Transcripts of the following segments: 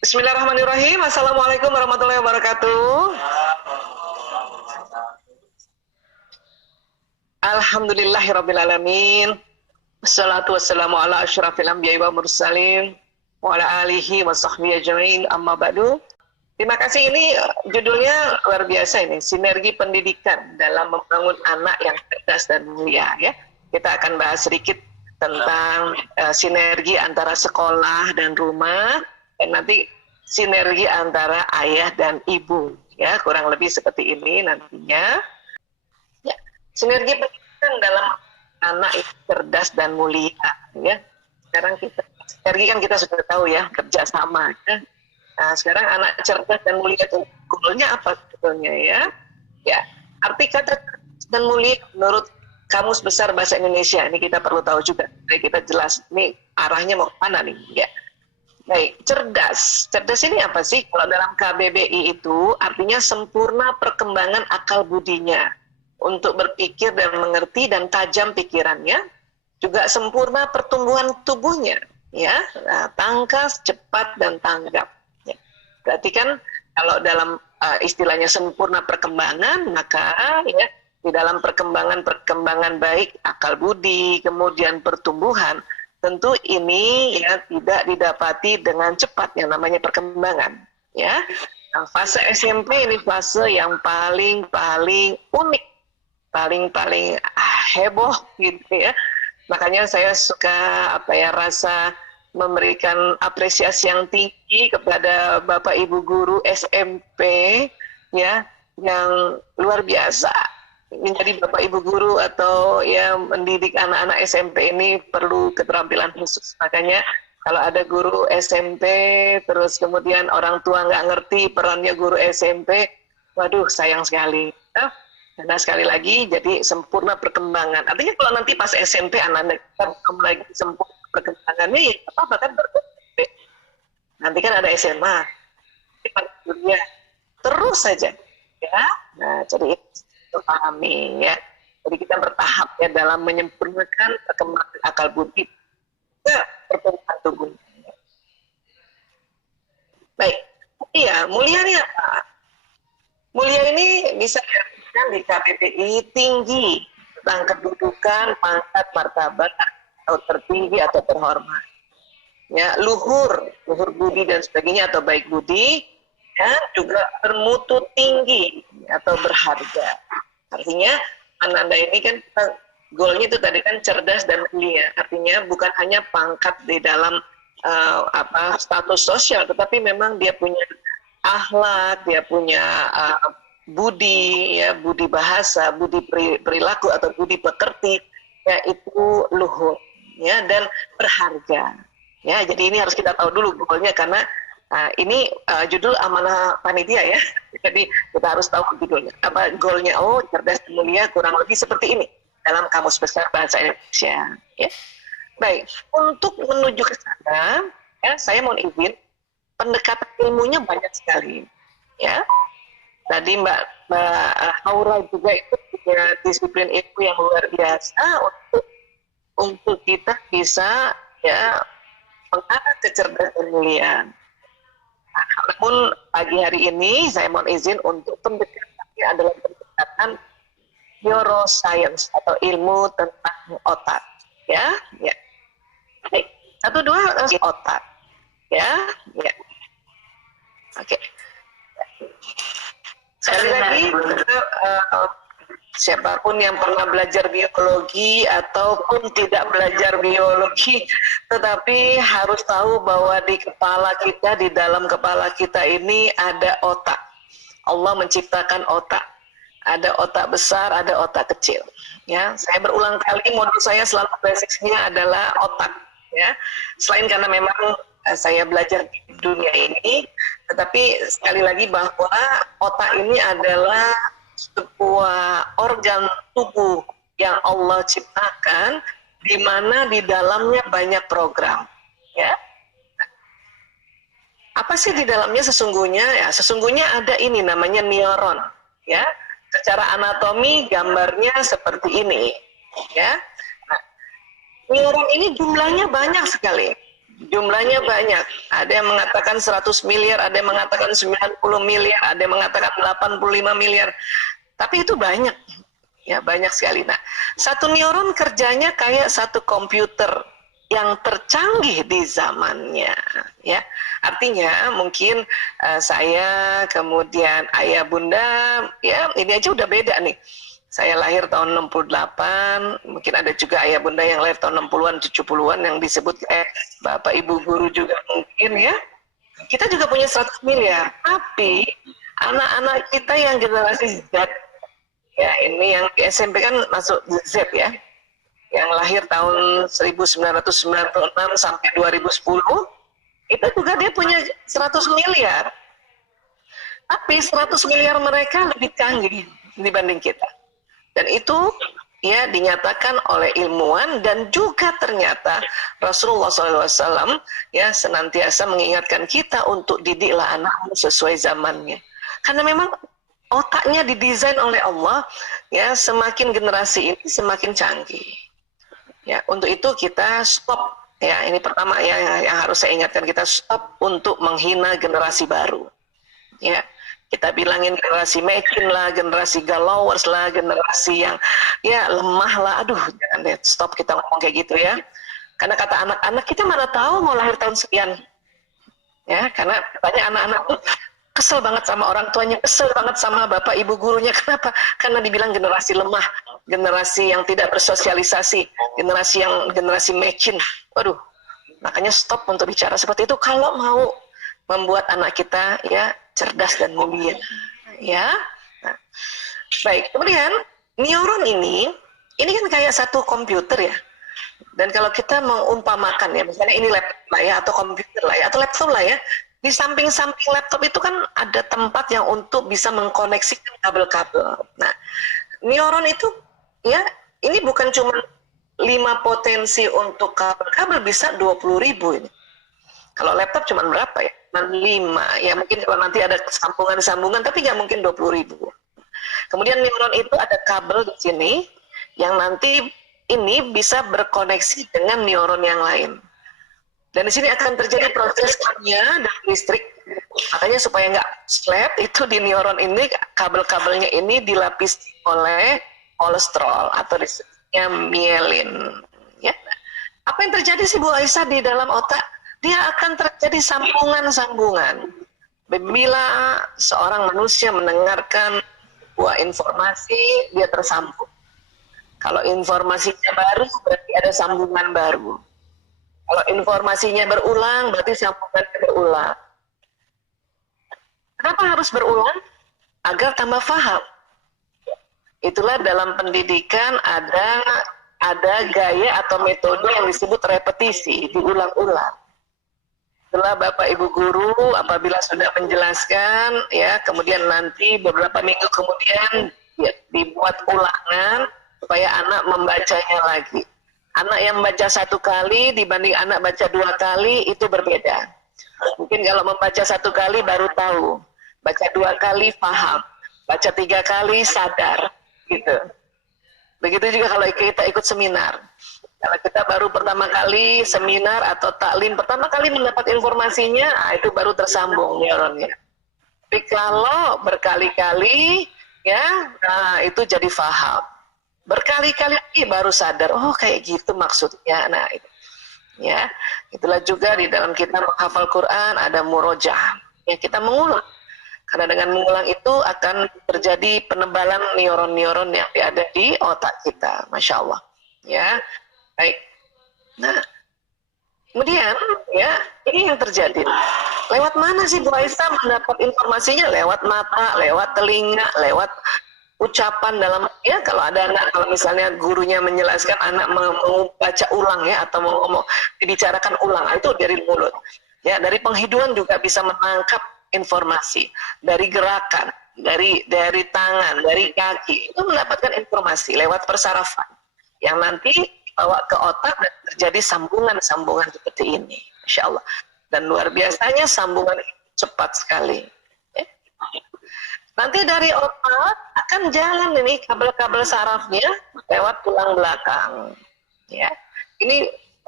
Bismillahirrahmanirrahim. Assalamualaikum warahmatullahi wabarakatuh. Alhamdulillahirrabbilalamin. Wassalatu wassalamu ala asyrafil anbiya'i wa mursalin wa ala alihi wa sahbihi ajma'in, amma ba'du. Terima kasih, ini judulnya luar biasa ini, sinergi pendidikan dalam membangun anak yang cerdas dan mulia ya. Kita akan bahas sedikit tentang sinergi antara sekolah dan rumah, dan nanti sinergi antara ayah dan ibu ya, kurang lebih seperti ini nantinya. Ya, sinergi pendidikan dalam anak yang cerdas dan mulia ya. Sekarang kita sinergi kan kita sudah tahu ya, kerjasama ya. Nah, sekarang anak cerdas dan mulia itu goalnya apa sebetulnya ya? Ya, arti kata cerdas dan mulia menurut Kamus Besar Bahasa Indonesia, ini kita perlu tahu juga, supaya kita jelas nih arahnya mau kemana nih ya. Baik, cerdas. Cerdas ini apa sih? Kalau dalam KBBI itu artinya sempurna perkembangan akal budinya untuk berpikir dan mengerti dan tajam pikirannya, juga sempurna pertumbuhan tubuhnya ya, tangkas, cepat dan tanggap. Ya. Berarti kan kalau dalam istilahnya sempurna perkembangan, maka ya di dalam perkembangan baik akal budi, kemudian pertumbuhan, tentu ini ya tidak didapati dengan cepat yang namanya perkembangan ya. Nah, fase SMP ini fase yang paling unik, paling heboh gitu ya. Makanya saya suka rasa memberikan apresiasi yang tinggi kepada Bapak Ibu guru SMP ya, yang luar biasa. Menjadi Bapak Ibu guru atau ya mendidik anak-anak SMP ini perlu keterampilan khusus. Makanya kalau ada guru SMP terus kemudian orang tua nggak ngerti perannya guru SMP, waduh sayang sekali. Karena sekali lagi jadi sempurna perkembangan. Artinya kalau nanti pas SMP anak-anak lagi sempurna perkembangannya, ya apa kan SMP. Nanti kan ada SMA, terus saja ya. Nah jadi pahami ya. Jadi kita bertahap ya dalam menyempurnakan perkembangan akal budi ke pertumbuhan tubuh. Baik, iya, mulia ini apa? Mulia ini bisa diartikan di KBBI tinggi tentang kedudukan, pangkat, martabat atau tertinggi atau terhormat. Ya, luhur budi dan sebagainya atau baik budi, ya, juga bermutu tinggi atau berharga. Artinya Ananda ini kan goalnya itu tadi kan cerdas dan mulia. Artinya bukan hanya pangkat di dalam status sosial, tetapi memang dia punya akhlak, dia punya budi, ya, budi bahasa, budi perilaku atau budi pekerti, ya itu luhur, ya, dan berharga. Ya, jadi ini harus kita tahu dulu goalnya karena ini judul amanah panitia ya. Jadi kita harus tahu judulnya. Apa goalnya? Oh, cerdas dan mulia kurang lebih seperti ini dalam Kamus Besar Bahasa Indonesia. Ya. Baik, untuk menuju ke sana, ya, saya mohon izin, pendekatan ilmunya banyak sekali. Ya, tadi Mbak Haura juga itu punya disiplin ilmu yang luar biasa untuk kita bisa ya mengarah kecerdasan dan mulia. Nah, namun pagi hari ini saya mohon izin untuk pendekatannya adalah pendekatan neuroscience atau ilmu tentang otak, ya, ya. Baik, 1, 2 otak, ya, ya. Oke. Sekali lagi, siapapun yang pernah belajar biologi ataupun tidak belajar biologi, tetapi harus tahu bahwa di kepala kita, di dalam kepala kita ini ada otak. Allah menciptakan otak. Ada otak besar, ada otak kecil. Ya, saya berulang kali modul saya selalu basicnya adalah otak. Ya, selain karena memang saya belajar di dunia ini, tetapi sekali lagi bahwa otak ini adalah sebuah organ tubuh yang Allah ciptakan, di mana di dalamnya banyak program. Ya, apa sih di dalamnya sesungguhnya? Ya, sesungguhnya ada ini namanya neuron. Ya, secara anatomi gambarnya seperti ini. Ya, nah, neuron ini jumlahnya banyak sekali. Jumlahnya banyak. Ada yang mengatakan 100 miliar, ada yang mengatakan 90 miliar, ada yang mengatakan 85 miliar. Tapi itu banyak. Ya, banyak sekali. Nah, satu neuron kerjanya kayak satu komputer yang tercanggih di zamannya, ya. Artinya mungkin saya, kemudian ayah bunda, ya ini aja udah beda nih. Saya lahir tahun 68, mungkin ada juga ayah bunda yang lahir tahun 60-an, 70-an yang disebut bapak ibu guru juga mungkin, ya. Kita juga punya 100 miliar, tapi anak-anak kita yang generasi Z, ya ini yang di SMP kan masuk Z ya, yang lahir tahun 1996 sampai 2010, itu juga dia punya 100 miliar. Tapi 100 miliar mereka lebih canggih dibanding kita. Dan itu ya dinyatakan oleh ilmuwan, dan juga ternyata Rasulullah SAW ya senantiasa mengingatkan kita untuk didiklah anakmu sesuai zamannya. Karena memang otaknya didesain oleh Allah, ya semakin generasi ini semakin canggih. Ya, untuk itu kita stop, ya ini pertama yang harus saya ingatkan, kita stop untuk menghina generasi baru. Ya, kita bilangin generasi mecin lah, generasi galowers lah, generasi yang ya lemah lah. Aduh, jangan deh, stop kita ngomong kayak gitu ya. Karena kata anak-anak, kita mana tahu mau lahir tahun sekian. Ya, karena katanya anak-anak tuh kesel banget sama orang tuanya, kesel banget sama bapak ibu gurunya. Kenapa? Karena dibilang generasi lemah, generasi yang tidak bersosialisasi, generasi mecin. Waduh, makanya stop untuk bicara seperti itu kalau mau membuat anak kita ya cerdas dan mulia. Ya, nah, baik. Kemudian neuron ini kan kayak satu komputer ya. Dan kalau kita mengumpamakan ya, misalnya ini laptop lah ya, atau komputer lah ya, atau laptop lah ya. Di samping-samping laptop itu kan ada tempat yang untuk bisa mengkoneksikan kabel-kabel. Nah, neuron itu ya ini bukan cuma 5 potensi untuk kabel-kabel, bisa 20.000 ini. Kalau laptop cuma berapa ya? 5. Ya mungkin kalau nanti ada sambungan-sambungan, tapi nggak mungkin 20.000. Kemudian neuron itu ada kabel di sini yang nanti ini bisa berkoneksi dengan neuron yang lain. Dan di sini akan terjadi prosesnya dan listrik. Makanya supaya nggak slap, itu di neuron ini kabel-kabelnya ini dilapisi oleh kolesterol atau disebutnya mielin. Ya. Apa yang terjadi sih Bu Aisyah di dalam otak? Dia akan terjadi sambungan-sambungan. Bila seorang manusia mendengarkan sebuah informasi, dia tersambung. Kalau informasinya baru, berarti ada sambungan baru. Kalau informasinya berulang, berarti sambungannya berulang. Kenapa harus berulang? Agar tambah paham. Itulah dalam pendidikan ada gaya atau metode yang disebut repetisi, diulang-ulang. Setelah Bapak Ibu guru apabila sudah menjelaskan ya, kemudian nanti beberapa minggu kemudian ya, dibuat ulangan supaya anak membacanya lagi. Anak yang baca 1 kali dibanding anak baca 2 kali itu berbeda. Mungkin kalau membaca 1 kali baru tahu, baca 2 kali paham, baca 3 kali sadar, gitu. Begitu juga kalau kita ikut seminar. Kalau kita baru pertama kali seminar atau taklim, pertama kali mendapat informasinya, itu baru tersambung neuronnya. Tapi kalau berkali-kali, ya, nah itu jadi paham. Berkali-kali baru sadar, oh kayak gitu maksudnya. Nah, itu. Ya, itulah juga di dalam kita menghafal Quran ada murojaah. Ya, kita mengulang. Karena dengan mengulang itu akan terjadi penebalan neuron-neuron yang ada di otak kita, masya Allah. Ya. Baik. Nah, kemudian ya ini yang terjadi. Lewat mana sih Bu Aisyah mendapat informasinya? Lewat mata, lewat telinga, lewat ucapan dalam ya kalau ada anak, kalau misalnya gurunya menjelaskan anak membaca ulang ya atau mau ngomong dibicarakan ulang, itu dari mulut. Ya, dari penghidupan juga bisa menangkap informasi, dari gerakan, dari tangan, dari kaki, itu mendapatkan informasi lewat persarafan yang nanti bawa ke otak dan terjadi sambungan-sambungan seperti ini, Masya Allah. Dan luar biasanya sambungan itu cepat sekali. Ya. Nanti dari otak akan jalan ini kabel-kabel sarafnya lewat tulang belakang. Ya, ini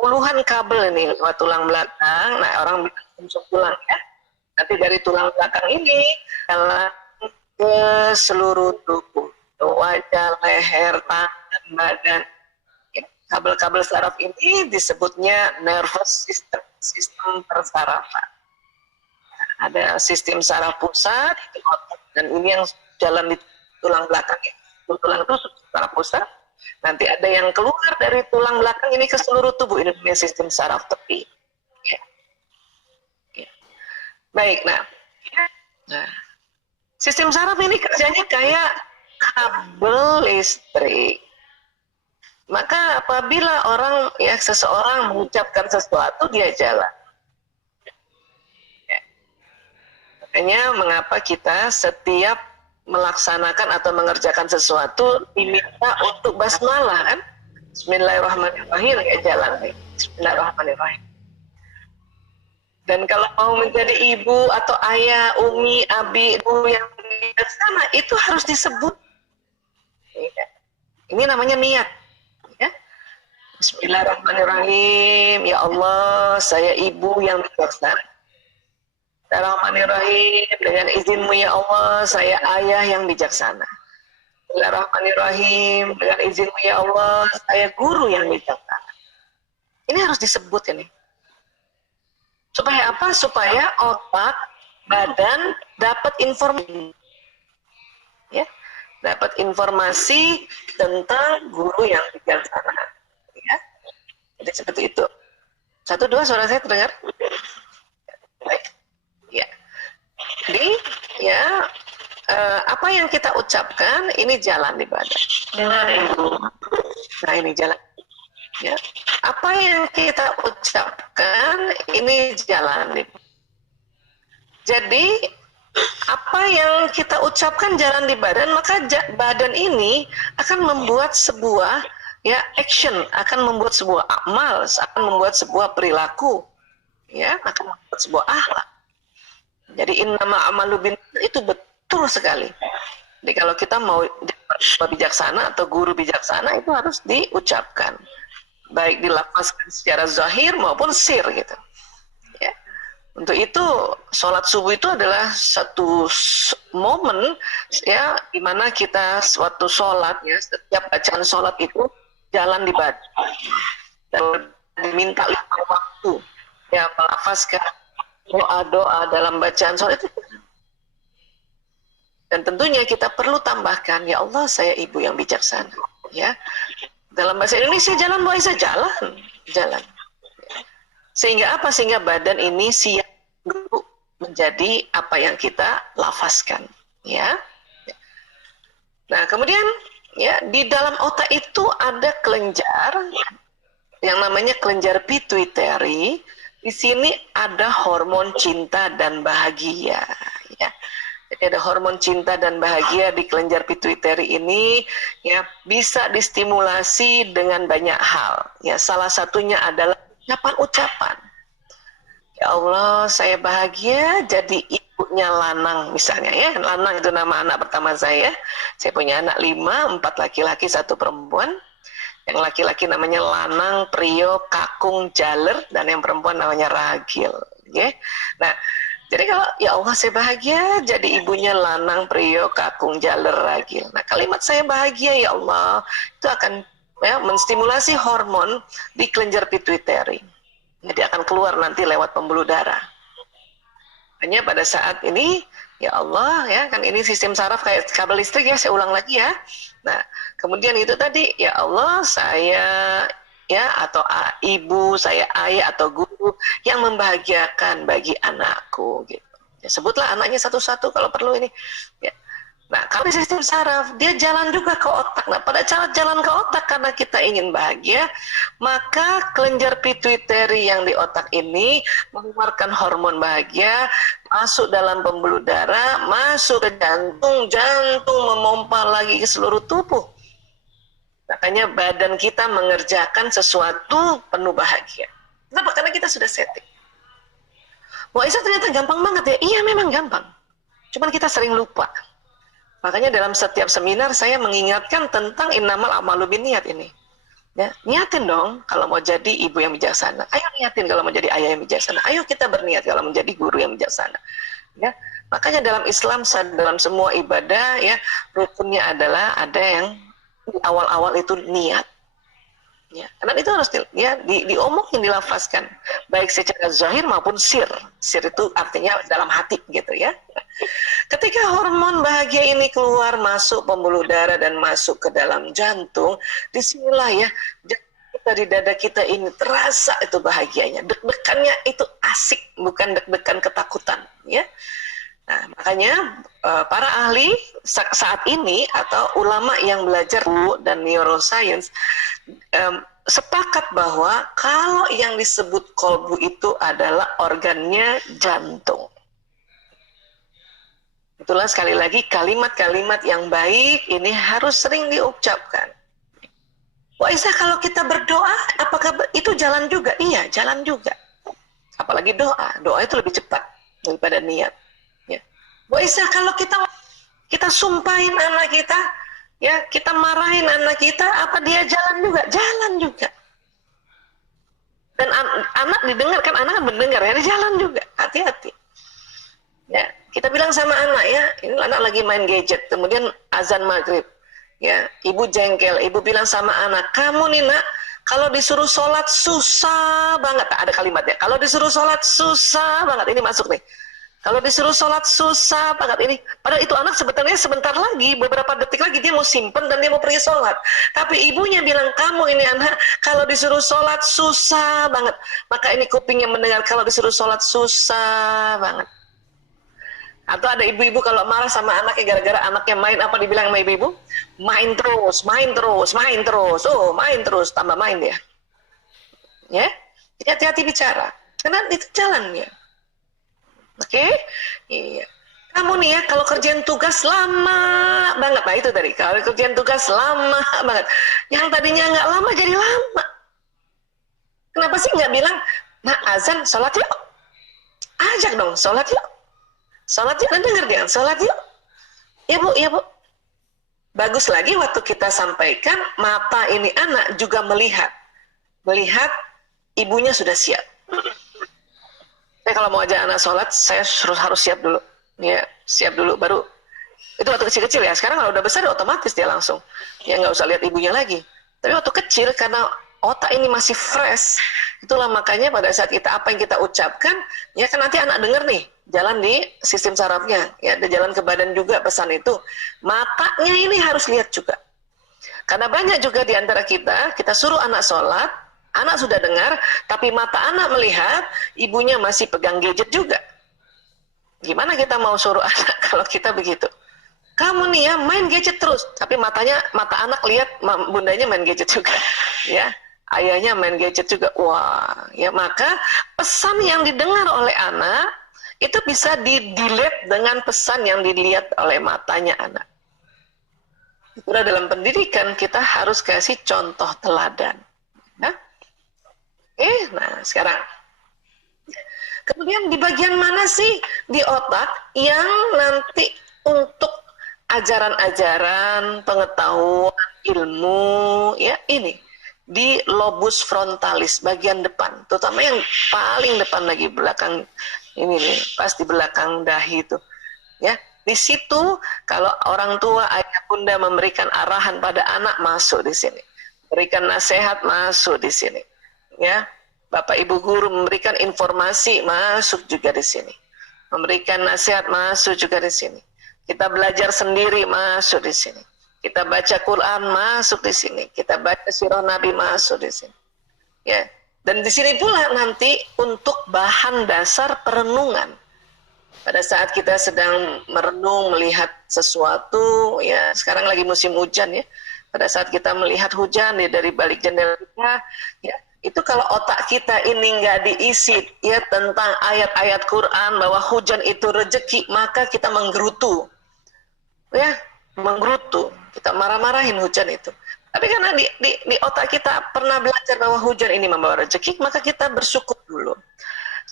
puluhan kabel ini lewat tulang belakang. Nah, orang bilang sumsum tulang ya. Nanti dari tulang belakang ini jalan ke seluruh tubuh, wajah, leher, tangan, badan. Ya, kabel-kabel saraf ini disebutnya nervous system, sistem persarafan. Ada sistem saraf pusat, itu otak, dan ini yang jalan di tulang belakang. Tulang itu saraf pusat. Nanti ada yang keluar dari tulang belakang ini ke seluruh tubuh. Ini namanya sistem saraf tepi. Ya. Ya. Baik, nah, sistem saraf ini kerjanya kayak kabel listrik. Maka apabila seseorang mengucapkan sesuatu, dia jalan. Ya. Makanya mengapa kita setiap melaksanakan atau mengerjakan sesuatu diminta untuk basmalah kan? Bismillahirrahmanirrahim, ya jalan. Bismillahirrahmanirrahim. Dan kalau mau menjadi ibu atau ayah, umi, abi, guru yang bijaksana, itu harus disebut. Ini namanya niat. Ya. Bismillahirrahmanirrahim. Ya Allah, saya ibu yang bijaksana. Bismillahirrahmanirrahim. Dengan izinmu ya Allah, saya ayah yang bijaksana. Bismillahirrahmanirrahim. Dengan izinmu ya Allah, saya guru yang bijaksana. Ini harus disebut ini. Supaya apa? Supaya otak, badan dapat informasi. Ya, dapat informasi tentang guru yang bijaksana. Ya. Jadi seperti itu. 1, 2, suara saya terdengar? Baik. Ya. Jadi, ya, apa yang kita ucapkan ini jalan di badan. Nah, ini jalan. Ya. Apa yang kita ucapkan ini jalan. Jadi apa yang kita ucapkan jalan di badan, maka badan ini akan membuat sebuah action, akan membuat sebuah amal, akan membuat sebuah perilaku, ya, akan membuat sebuah akhlak. Jadi innama amalu bin itu betul sekali. Jadi kalau kita mau bijaksana atau guru bijaksana itu harus diucapkan. Baik dilafazkan secara zahir maupun sir gitu. Ya. Untuk itu sholat subuh itu adalah satu momen ya di mana kita suatu sholat ya, setiap bacaan sholat itu jalan di badan dan diminta 5 waktu ya melafazkan doa-doa dalam bacaan sholat itu. Dan tentunya kita perlu tambahkan, ya Allah saya ibu yang bijaksana. Ya, dalam bahasa Indonesia jalan boleh saja jalan. Sehingga apa? Sehingga badan ini siap menjadi apa yang kita lafazkan. Ya. Nah kemudian ya di dalam otak itu ada kelenjar yang namanya kelenjar pituitary. Di sini ada hormon cinta dan bahagia. Ya. Jadi ada hormon cinta dan bahagia di kelenjar pituitary ini ya bisa distimulasi dengan banyak hal. Ya salah satunya adalah ucapan-ucapan. Ya Allah, saya bahagia jadi ibunya Lanang misalnya ya. Lanang itu nama anak pertama saya. Saya punya anak 5, 4 laki-laki, 1 perempuan. Yang laki-laki namanya Lanang, Priyo, Kakung, Jaler, dan yang perempuan namanya Ragil. Okay? Nah, jadi kalau ya Allah saya bahagia jadi ibunya Lanang, Priyo, Kakung, Jaler, Ragil. Nah, kalimat saya bahagia ya Allah itu akan ya, menstimulasi hormon di kelenjar pituitary. Jadi akan keluar nanti lewat pembuluh darah. Hanya pada saat ini ya Allah ya kan ini sistem saraf kayak kabel listrik ya, saya ulang lagi ya. Nah, kemudian itu tadi ya Allah saya ya atau ibu, saya ayah atau guru yang membahagiakan bagi anakku gitu. Ya, sebutlah anaknya satu-satu kalau perlu ini. Ya. Nah, kalau sistem saraf dia jalan juga ke otak. Nah, pada saat jalan ke otak karena kita ingin bahagia, maka kelenjar pituitary yang di otak ini mengeluarkan hormon bahagia, masuk dalam pembuluh darah, masuk ke jantung, jantung memompa lagi ke seluruh tubuh. Makanya badan kita mengerjakan sesuatu penuh bahagia. Kenapa? Karena kita sudah setting. Wah, Isa ternyata gampang banget ya. Iya, memang gampang. Cuman kita sering lupa. Makanya dalam setiap seminar saya mengingatkan tentang innamal a'malu binniyat ini. Ya, niatin dong kalau mau jadi ibu yang bijaksana. Ayo niatin kalau mau jadi ayah yang bijaksana. Ayo kita berniat kalau menjadi guru yang bijaksana. Ya, makanya dalam Islam, dalam semua ibadah, ya rukunnya adalah ada yang di awal-awal itu niat. Ya, karena itu harus diomongin, dilafazkan, baik secara zahir maupun sir. Sir itu artinya dalam hati gitu ya. Ketika hormon bahagia ini keluar masuk pembuluh darah dan masuk ke dalam jantung, disinilah ya kita di dada kita ini terasa itu bahagianya. Deg-degannya itu asik, bukan deg-degan ketakutan ya. Nah, makanya para ahli saat ini atau ulama yang belajar dan neuroscience sepakat bahwa kalau yang disebut kolbu itu adalah organnya jantung. Itulah sekali lagi kalimat-kalimat yang baik ini harus sering diucapkan. Wah Isa, kalau kita berdoa apakah itu jalan juga? Iya, jalan juga. Apalagi doa. Doa itu lebih cepat daripada niat. Bu Isa, kalau kita sumpahin anak kita, ya kita marahin anak kita, apa dia jalan juga? Jalan juga. Dan anak didengar kan, anak kan mendengar ya, dia jalan juga. Hati-hati. Ya, kita bilang sama anak ya, ini anak lagi main gadget, kemudian azan maghrib, ya ibu jengkel, ibu bilang sama anak, kamu nih nak, kalau disuruh sholat susah banget, ada kalimatnya, kalau disuruh sholat susah banget, ini masuk nih. Kalau disuruh sholat susah banget ini. Padahal itu anak sebetulnya sebentar lagi, beberapa detik lagi dia mau simpen dan dia mau pergi sholat. Tapi ibunya bilang, kamu ini anak, kalau disuruh sholat susah banget. Maka ini kupingnya mendengar kalau disuruh sholat susah banget. Atau ada ibu-ibu kalau marah sama anaknya gara-gara anaknya main, apa dibilang sama ibu-ibu? Main terus, main terus, main terus. Oh, main terus, tambah main dia. Ya, hati-hati bicara. Karena itu jalannya. Oke, iya. Kamu nih ya kalau kerjaan tugas lama banget, nah itu tadi kalau kerjaan tugas lama banget, yang tadinya nggak lama jadi lama. Kenapa sih nggak bilang, nah azan sholat yuk, ajak dong sholat yuk, dan dengar dia sholat yuk, ya bu. Bagus lagi waktu kita sampaikan mata ini anak juga melihat ibunya sudah siap. Saya kalau mau ajak anak sholat, saya harus siap dulu. Ya, siap dulu, baru. Itu waktu kecil-kecil ya. Sekarang kalau udah besar, otomatis dia langsung. Ya nggak usah lihat ibunya lagi. Tapi waktu kecil, karena otak ini masih fresh, itulah makanya pada saat apa yang kita ucapkan, ya kan nanti anak dengar nih, jalan di sistem sarafnya. Ya, ada jalan ke badan juga pesan itu. Matanya ini harus lihat juga. Karena banyak juga di antara kita suruh anak sholat, anak sudah dengar, tapi mata anak melihat, ibunya masih pegang gadget juga. Gimana kita mau suruh anak kalau kita begitu? Kamu nih ya main gadget terus, tapi mata anak lihat bundanya main gadget juga, ya ayahnya main gadget juga. Wah, ya maka pesan yang didengar oleh anak itu bisa di-delete dengan pesan yang dilihat oleh matanya anak. Itulah dalam pendidikan kita harus kasih contoh teladan. Nah, nah sekarang kemudian di bagian mana sih di otak yang nanti untuk ajaran-ajaran, pengetahuan, ilmu, ya ini di lobus frontalis bagian depan, terutama yang paling depan lagi belakang ini nih, pas di belakang dahi itu, ya di situ kalau orang tua ayah bunda memberikan arahan pada anak masuk di sini, berikan nasihat masuk di sini. Ya, Bapak Ibu guru memberikan informasi masuk juga di sini, memberikan nasihat masuk juga di sini. Kita belajar sendiri masuk di sini. Kita baca Quran masuk di sini. Kita baca sirah Nabi masuk di sini. Ya, dan di sini pula nanti untuk bahan dasar perenungan. Pada saat kita sedang merenung melihat sesuatu, ya sekarang lagi musim hujan ya. Pada saat kita melihat hujan ya dari balik jendela kita, ya itu kalau otak kita ini nggak diisi ya tentang ayat-ayat Quran bahwa hujan itu rezeki, maka kita menggerutu, ya menggerutu, kita marah-marahin hujan itu. Tapi karena di otak kita pernah belajar bahwa hujan ini membawa rezeki, maka kita bersyukur dulu.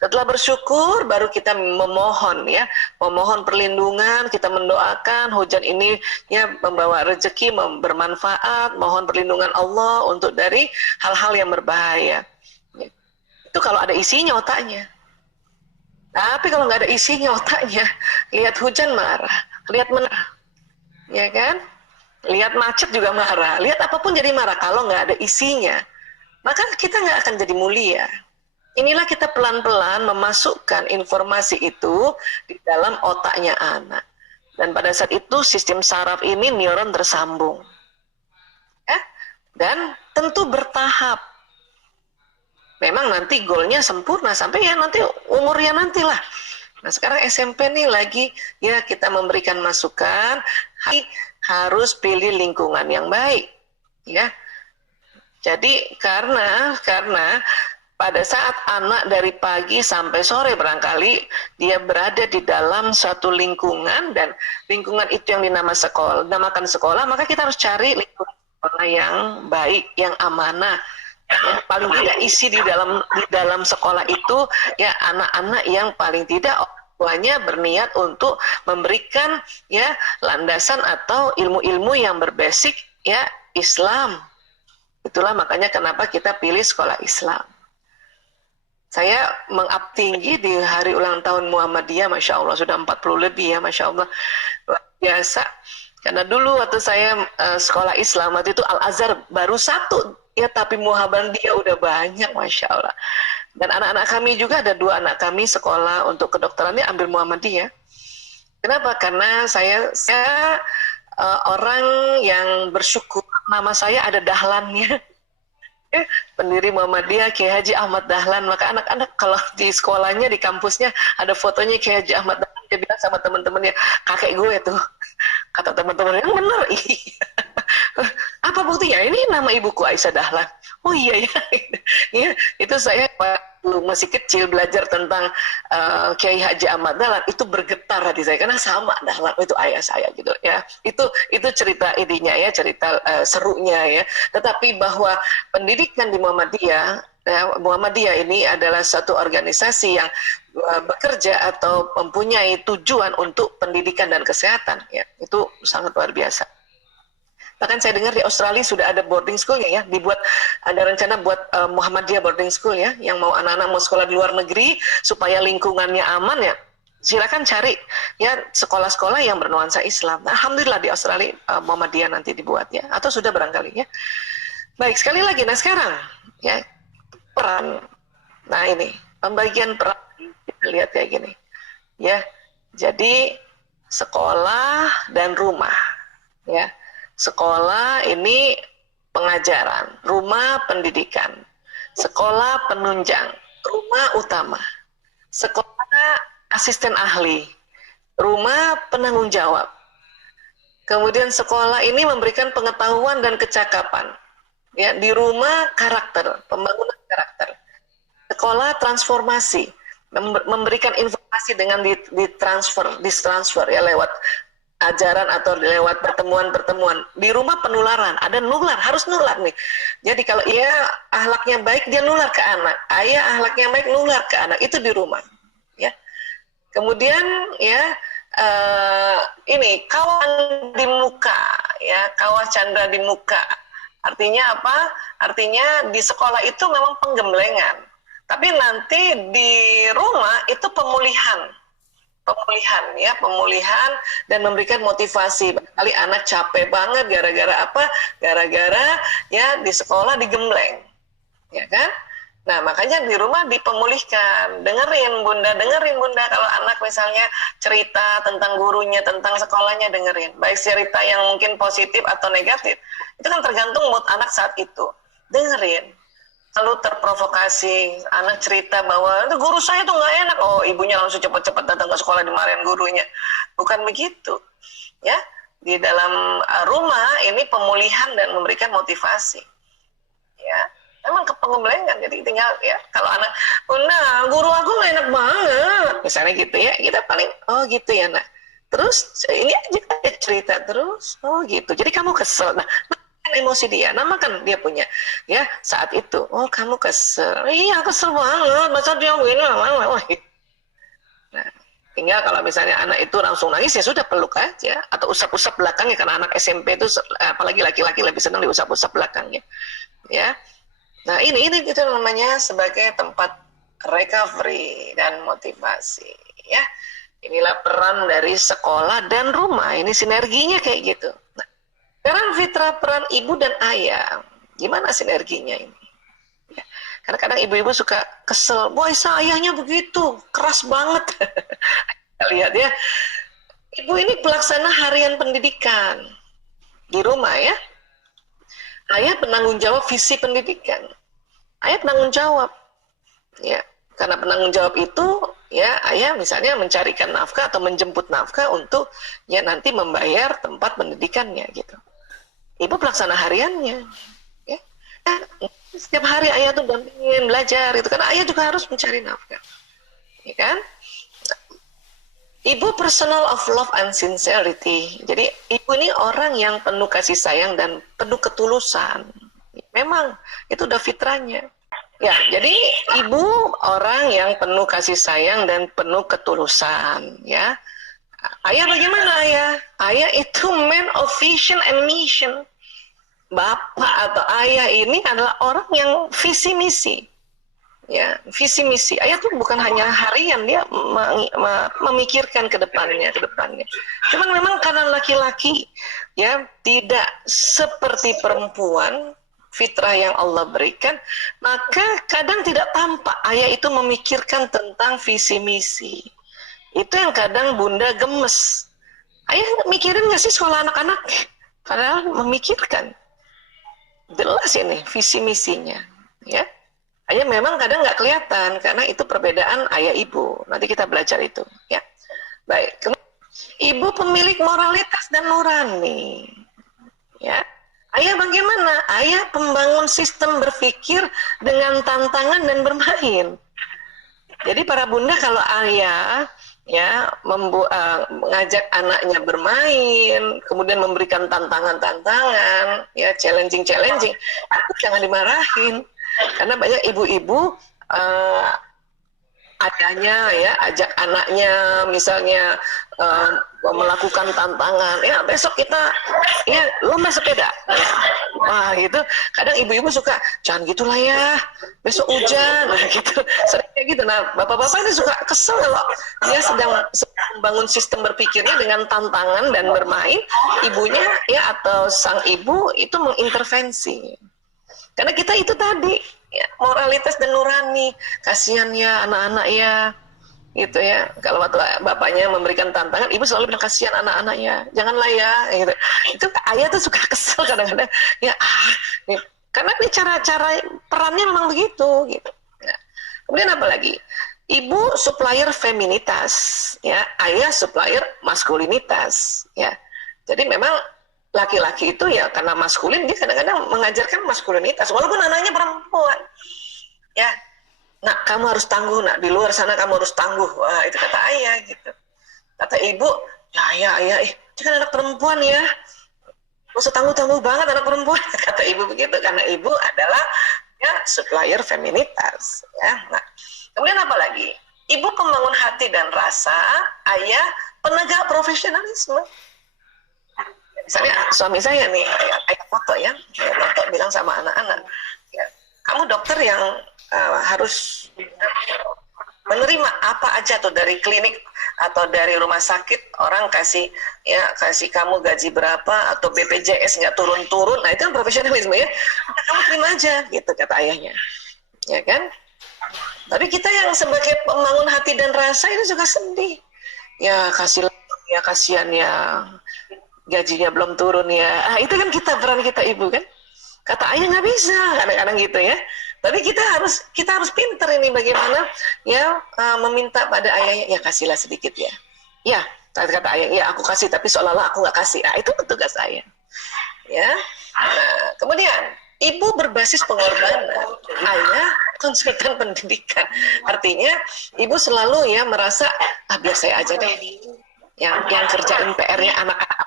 Setelah bersyukur, baru kita memohon ya, memohon perlindungan, kita mendoakan hujan ini ya membawa rezeki, bermanfaat, mohon perlindungan Allah untuk dari hal-hal yang berbahaya. Ya. Itu kalau ada isinya otaknya. Tapi kalau nggak ada isinya otaknya, lihat hujan marah, lihat marah, ya kan? Lihat macet juga marah, lihat apapun jadi marah. Kalau nggak ada isinya, maka kita nggak akan jadi mulia. Inilah kita pelan-pelan memasukkan informasi itu di dalam otaknya anak. Dan pada saat itu sistem saraf ini neuron tersambung. Ya? Dan tentu bertahap. Memang nanti goalnya sempurna sampai ya nanti umurnya nantilah. Nah sekarang SMP nih lagi ya kita memberikan masukan, harus pilih lingkungan yang baik. Ya. Jadi karena pada saat anak dari pagi sampai sore barangkali dia berada di dalam suatu lingkungan dan lingkungan itu yang dinamakan sekolah, maka kita harus cari lingkungan sekolah yang baik, yang amanah. Ya, paling tidak isi di dalam sekolah itu ya anak-anak yang paling tidak tuanya berniat untuk memberikan ya landasan atau ilmu-ilmu yang berbasic ya Islam. Itulah makanya kenapa kita pilih sekolah Islam. Saya meng-up tinggi di hari ulang tahun Muhammadiyah, Masya Allah, sudah 40 lebih ya, Masya Allah. Luar biasa. Karena dulu waktu saya sekolah Islam, waktu itu Al-Azhar baru 1, ya tapi Muhammadiyah udah banyak, Masya Allah. Dan anak-anak kami juga, ada 2 anak kami sekolah untuk kedokterannya ambil Muhammadiyah. Kenapa? Karena saya orang yang bersyukur, nama saya ada dahlannya. Pendiri Muhammadiyah Kiai Haji Ahmad Dahlan, maka anak-anak kalau di sekolahnya di kampusnya ada fotonya Kiai Haji Ahmad Dahlan, dia bilang sama teman-temannya, kakek gue tuh, kata teman-temannya, bener, apa buktinya? Ini nama ibuku Aisyah Dahlan. Oh iya ya, ya itu saya masih kecil belajar tentang Kiai Haji Ahmad Dahlan, itu bergetar hati saya karena sama Dahlan itu ayah saya gitu ya. Itu cerita idenya ya, cerita serunya ya. Tetapi bahwa pendidikan di Muhammadiyah ini adalah satu organisasi yang bekerja atau mempunyai tujuan untuk pendidikan dan kesehatan ya. Itu sangat luar biasa. Bahkan saya dengar di Australia sudah ada boarding school ya, dibuat ada rencana buat Muhammadiyah boarding school ya, yang mau anak-anak mau sekolah di luar negeri supaya lingkungannya aman ya, silakan cari ya sekolah-sekolah yang bernuansa Islam. Nah, alhamdulillah di Australia Muhammadiyah nanti dibuat ya, atau sudah barangkali ya. Baik, sekali lagi, nah sekarang ya peran, nah ini pembagian peran kita lihat kayak gini ya, jadi sekolah dan rumah ya. Sekolah ini pengajaran, rumah pendidikan, sekolah penunjang, rumah utama, sekolah asisten ahli, rumah penanggung jawab. Kemudian sekolah ini memberikan pengetahuan dan kecakapan. Ya, di rumah karakter, pembangunan karakter. Sekolah transformasi, memberikan informasi dengan ditransfer ya lewat ajaran atau lewat pertemuan-pertemuan. Di rumah penularan, ada nular, harus nular nih. Jadi kalau ia akhlaknya baik, dia nular ke anak. Ayah akhlaknya baik, nular ke anak. Itu di rumah. Ya. Kemudian ya ini kawan di muka, ya kawah candra di muka. Artinya apa? Artinya di sekolah itu memang penggemblengan. Tapi nanti di rumah itu pemulihan dan memberikan motivasi. Kali anak capek banget gara-gara apa? Gara-gara ya di sekolah digembleng, ya kan? Nah makanya di rumah dipemulihkan. Dengerin bunda kalau anak misalnya cerita tentang gurunya, tentang sekolahnya, dengerin. Baik cerita yang mungkin positif atau negatif, itu kan tergantung mood anak saat itu. Dengerin. Lalu terprovokasi, anak cerita bahwa guru saya tuh nggak enak, oh ibunya langsung cepat-cepat datang ke sekolah dimarahin gurunya. Bukan begitu, ya. Di dalam rumah ini pemulihan dan memberikan motivasi, ya. Memang kepengemblengan, jadi tinggal ya kalau anak, nah guru aku nggak enak banget, misalnya gitu ya, kita paling oh gitu ya nak. Terus ini aja cerita terus, oh gitu. Jadi kamu kesel, nah emosi dia, namakan dia punya, ya saat itu. Oh kamu kesel, iya kesel banget, masa dia begini, nah tinggal kalau misalnya anak itu langsung nangis ya sudah peluk aja, atau usap-usap belakangnya, karena anak SMP itu apalagi laki-laki lebih senang diusap-usap belakangnya, ya. Nah ini itu namanya sebagai tempat recovery dan motivasi, ya. Inilah peran dari sekolah dan rumah, ini sinerginya kayak gitu. Nah, sekarang Fitra, peran ibu dan ayah, gimana sinerginya ini? Ya, kadang-kadang ibu-ibu suka kesel, boy ayahnya begitu, keras banget. Lihat ya, ibu ini pelaksana harian pendidikan di rumah ya. Ayah penanggung jawab visi pendidikan. Ayah penanggung jawab, ya. Karena penanggung jawab itu, ya ayah misalnya mencarikan nafkah atau menjemput nafkah untuk ya nanti membayar tempat pendidikannya gitu. Ibu pelaksana hariannya, ya. Setiap hari ayah tuh dampingin belajar itu, karena ayah juga harus mencari nafkah, ya kan? Ibu personal of love and sincerity. Jadi ibu ini orang yang penuh kasih sayang dan penuh ketulusan. Memang itu udah fitrahnya. Ya, jadi ibu orang yang penuh kasih sayang dan penuh ketulusan, ya. Ayah bagaimana ayah? Ayah itu man of vision and mission. Bapak atau ayah ini adalah orang yang visi misi. Ya, visi misi. Ayah tuh bukan hanya harian, dia memikirkan ke depannya. Cuman memang karena laki-laki ya tidak seperti perempuan, fitrah yang Allah berikan, maka kadang tidak tampak ayah itu memikirkan tentang visi misi. Itu yang kadang bunda gemes. Ayah mikirin nggak sih sekolah anak-anak? Padahal memikirkan. Jelas ini visi misinya, ya. Ayah memang kadang nggak kelihatan karena itu perbedaan ayah ibu. Nanti kita belajar itu, ya. Baik. Ibu pemilik moralitas dan nurani, ya. Ayah bagaimana? Ayah pembangun sistem berpikir dengan tantangan dan bermain. Jadi para bunda kalau ayah ya mengajak anaknya bermain, kemudian memberikan tantangan-tantangan, ya challenging, itu jangan dimarahin. Karena banyak ibu-ibu ayahnya ya ajak anaknya misalnya melakukan tantangan, ya besok kita ya lomba sepeda, wah gitu. Kadang ibu-ibu suka jangan gitulah ya, besok hujan, nah gitu, sering kayak gitu. Nah bapak-bapak ini suka kesel kalau dia sedang membangun sistem berpikirnya dengan tantangan dan bermain, ibunya ya atau sang ibu itu mengintervensi. Karena kita itu tadi ya, moralitas dan nurani, kasihan ya anak-anak ya, gitu ya. Kalau waktu bapaknya memberikan tantangan, ibu selalu bilang kasihan anak-anaknya, janganlah ya, gitu. Itu ayah tuh suka kesel kadang-kadang, ya gitu. Karena ini cara-cara perannya memang begitu, gitu. Nah, kemudian apa lagi? Ibu supplier feminitas, ya, ayah supplier maskulinitas, ya. Jadi memang laki-laki itu ya karena maskulin dia kadang-kadang mengajarkan maskulinitas walaupun anaknya perempuan, ya. Nak kamu harus tangguh, nak di luar sana kamu harus tangguh. Wah itu kata ayah gitu. Kata ibu, ya ayah dia kan anak perempuan ya, gak usah tangguh-tangguh banget anak perempuan. Kata ibu begitu karena ibu adalah ya supplier feminitas, ya. Nah kemudian apa lagi? Ibu pembangun hati dan rasa, ayah penegak profesionalisme. Misalnya suami saya nih, ayah foto ya, saya foto bilang sama anak-anak, ya, kamu dokter yang harus menerima apa aja tuh dari klinik atau dari rumah sakit, orang kasih kamu gaji berapa atau BPJS nggak turun-turun, nah itu kan profesionalisme ya, kamu terima aja, gitu kata ayahnya, ya kan? Tapi kita yang sebagai pembangun hati dan rasa itu juga sedih, ya kasihan ya. Gajinya belum turun ya. Itu kan peran kita ibu kan. Kata ayah nggak bisa kadang-kadang gitu ya. Tapi kita harus pinter ini bagaimana ya meminta pada ayahnya ya kasihlah sedikit ya. Ya kata ayah ya aku kasih tapi seolah-olah aku nggak kasih. Itu tugas ayah. Ya. Nah, kemudian ibu berbasis pengorbanan. Ayah konsultan pendidikan. Artinya ibu selalu ya merasa biar saya aja deh. Yang kerjain PR-nya anak-anak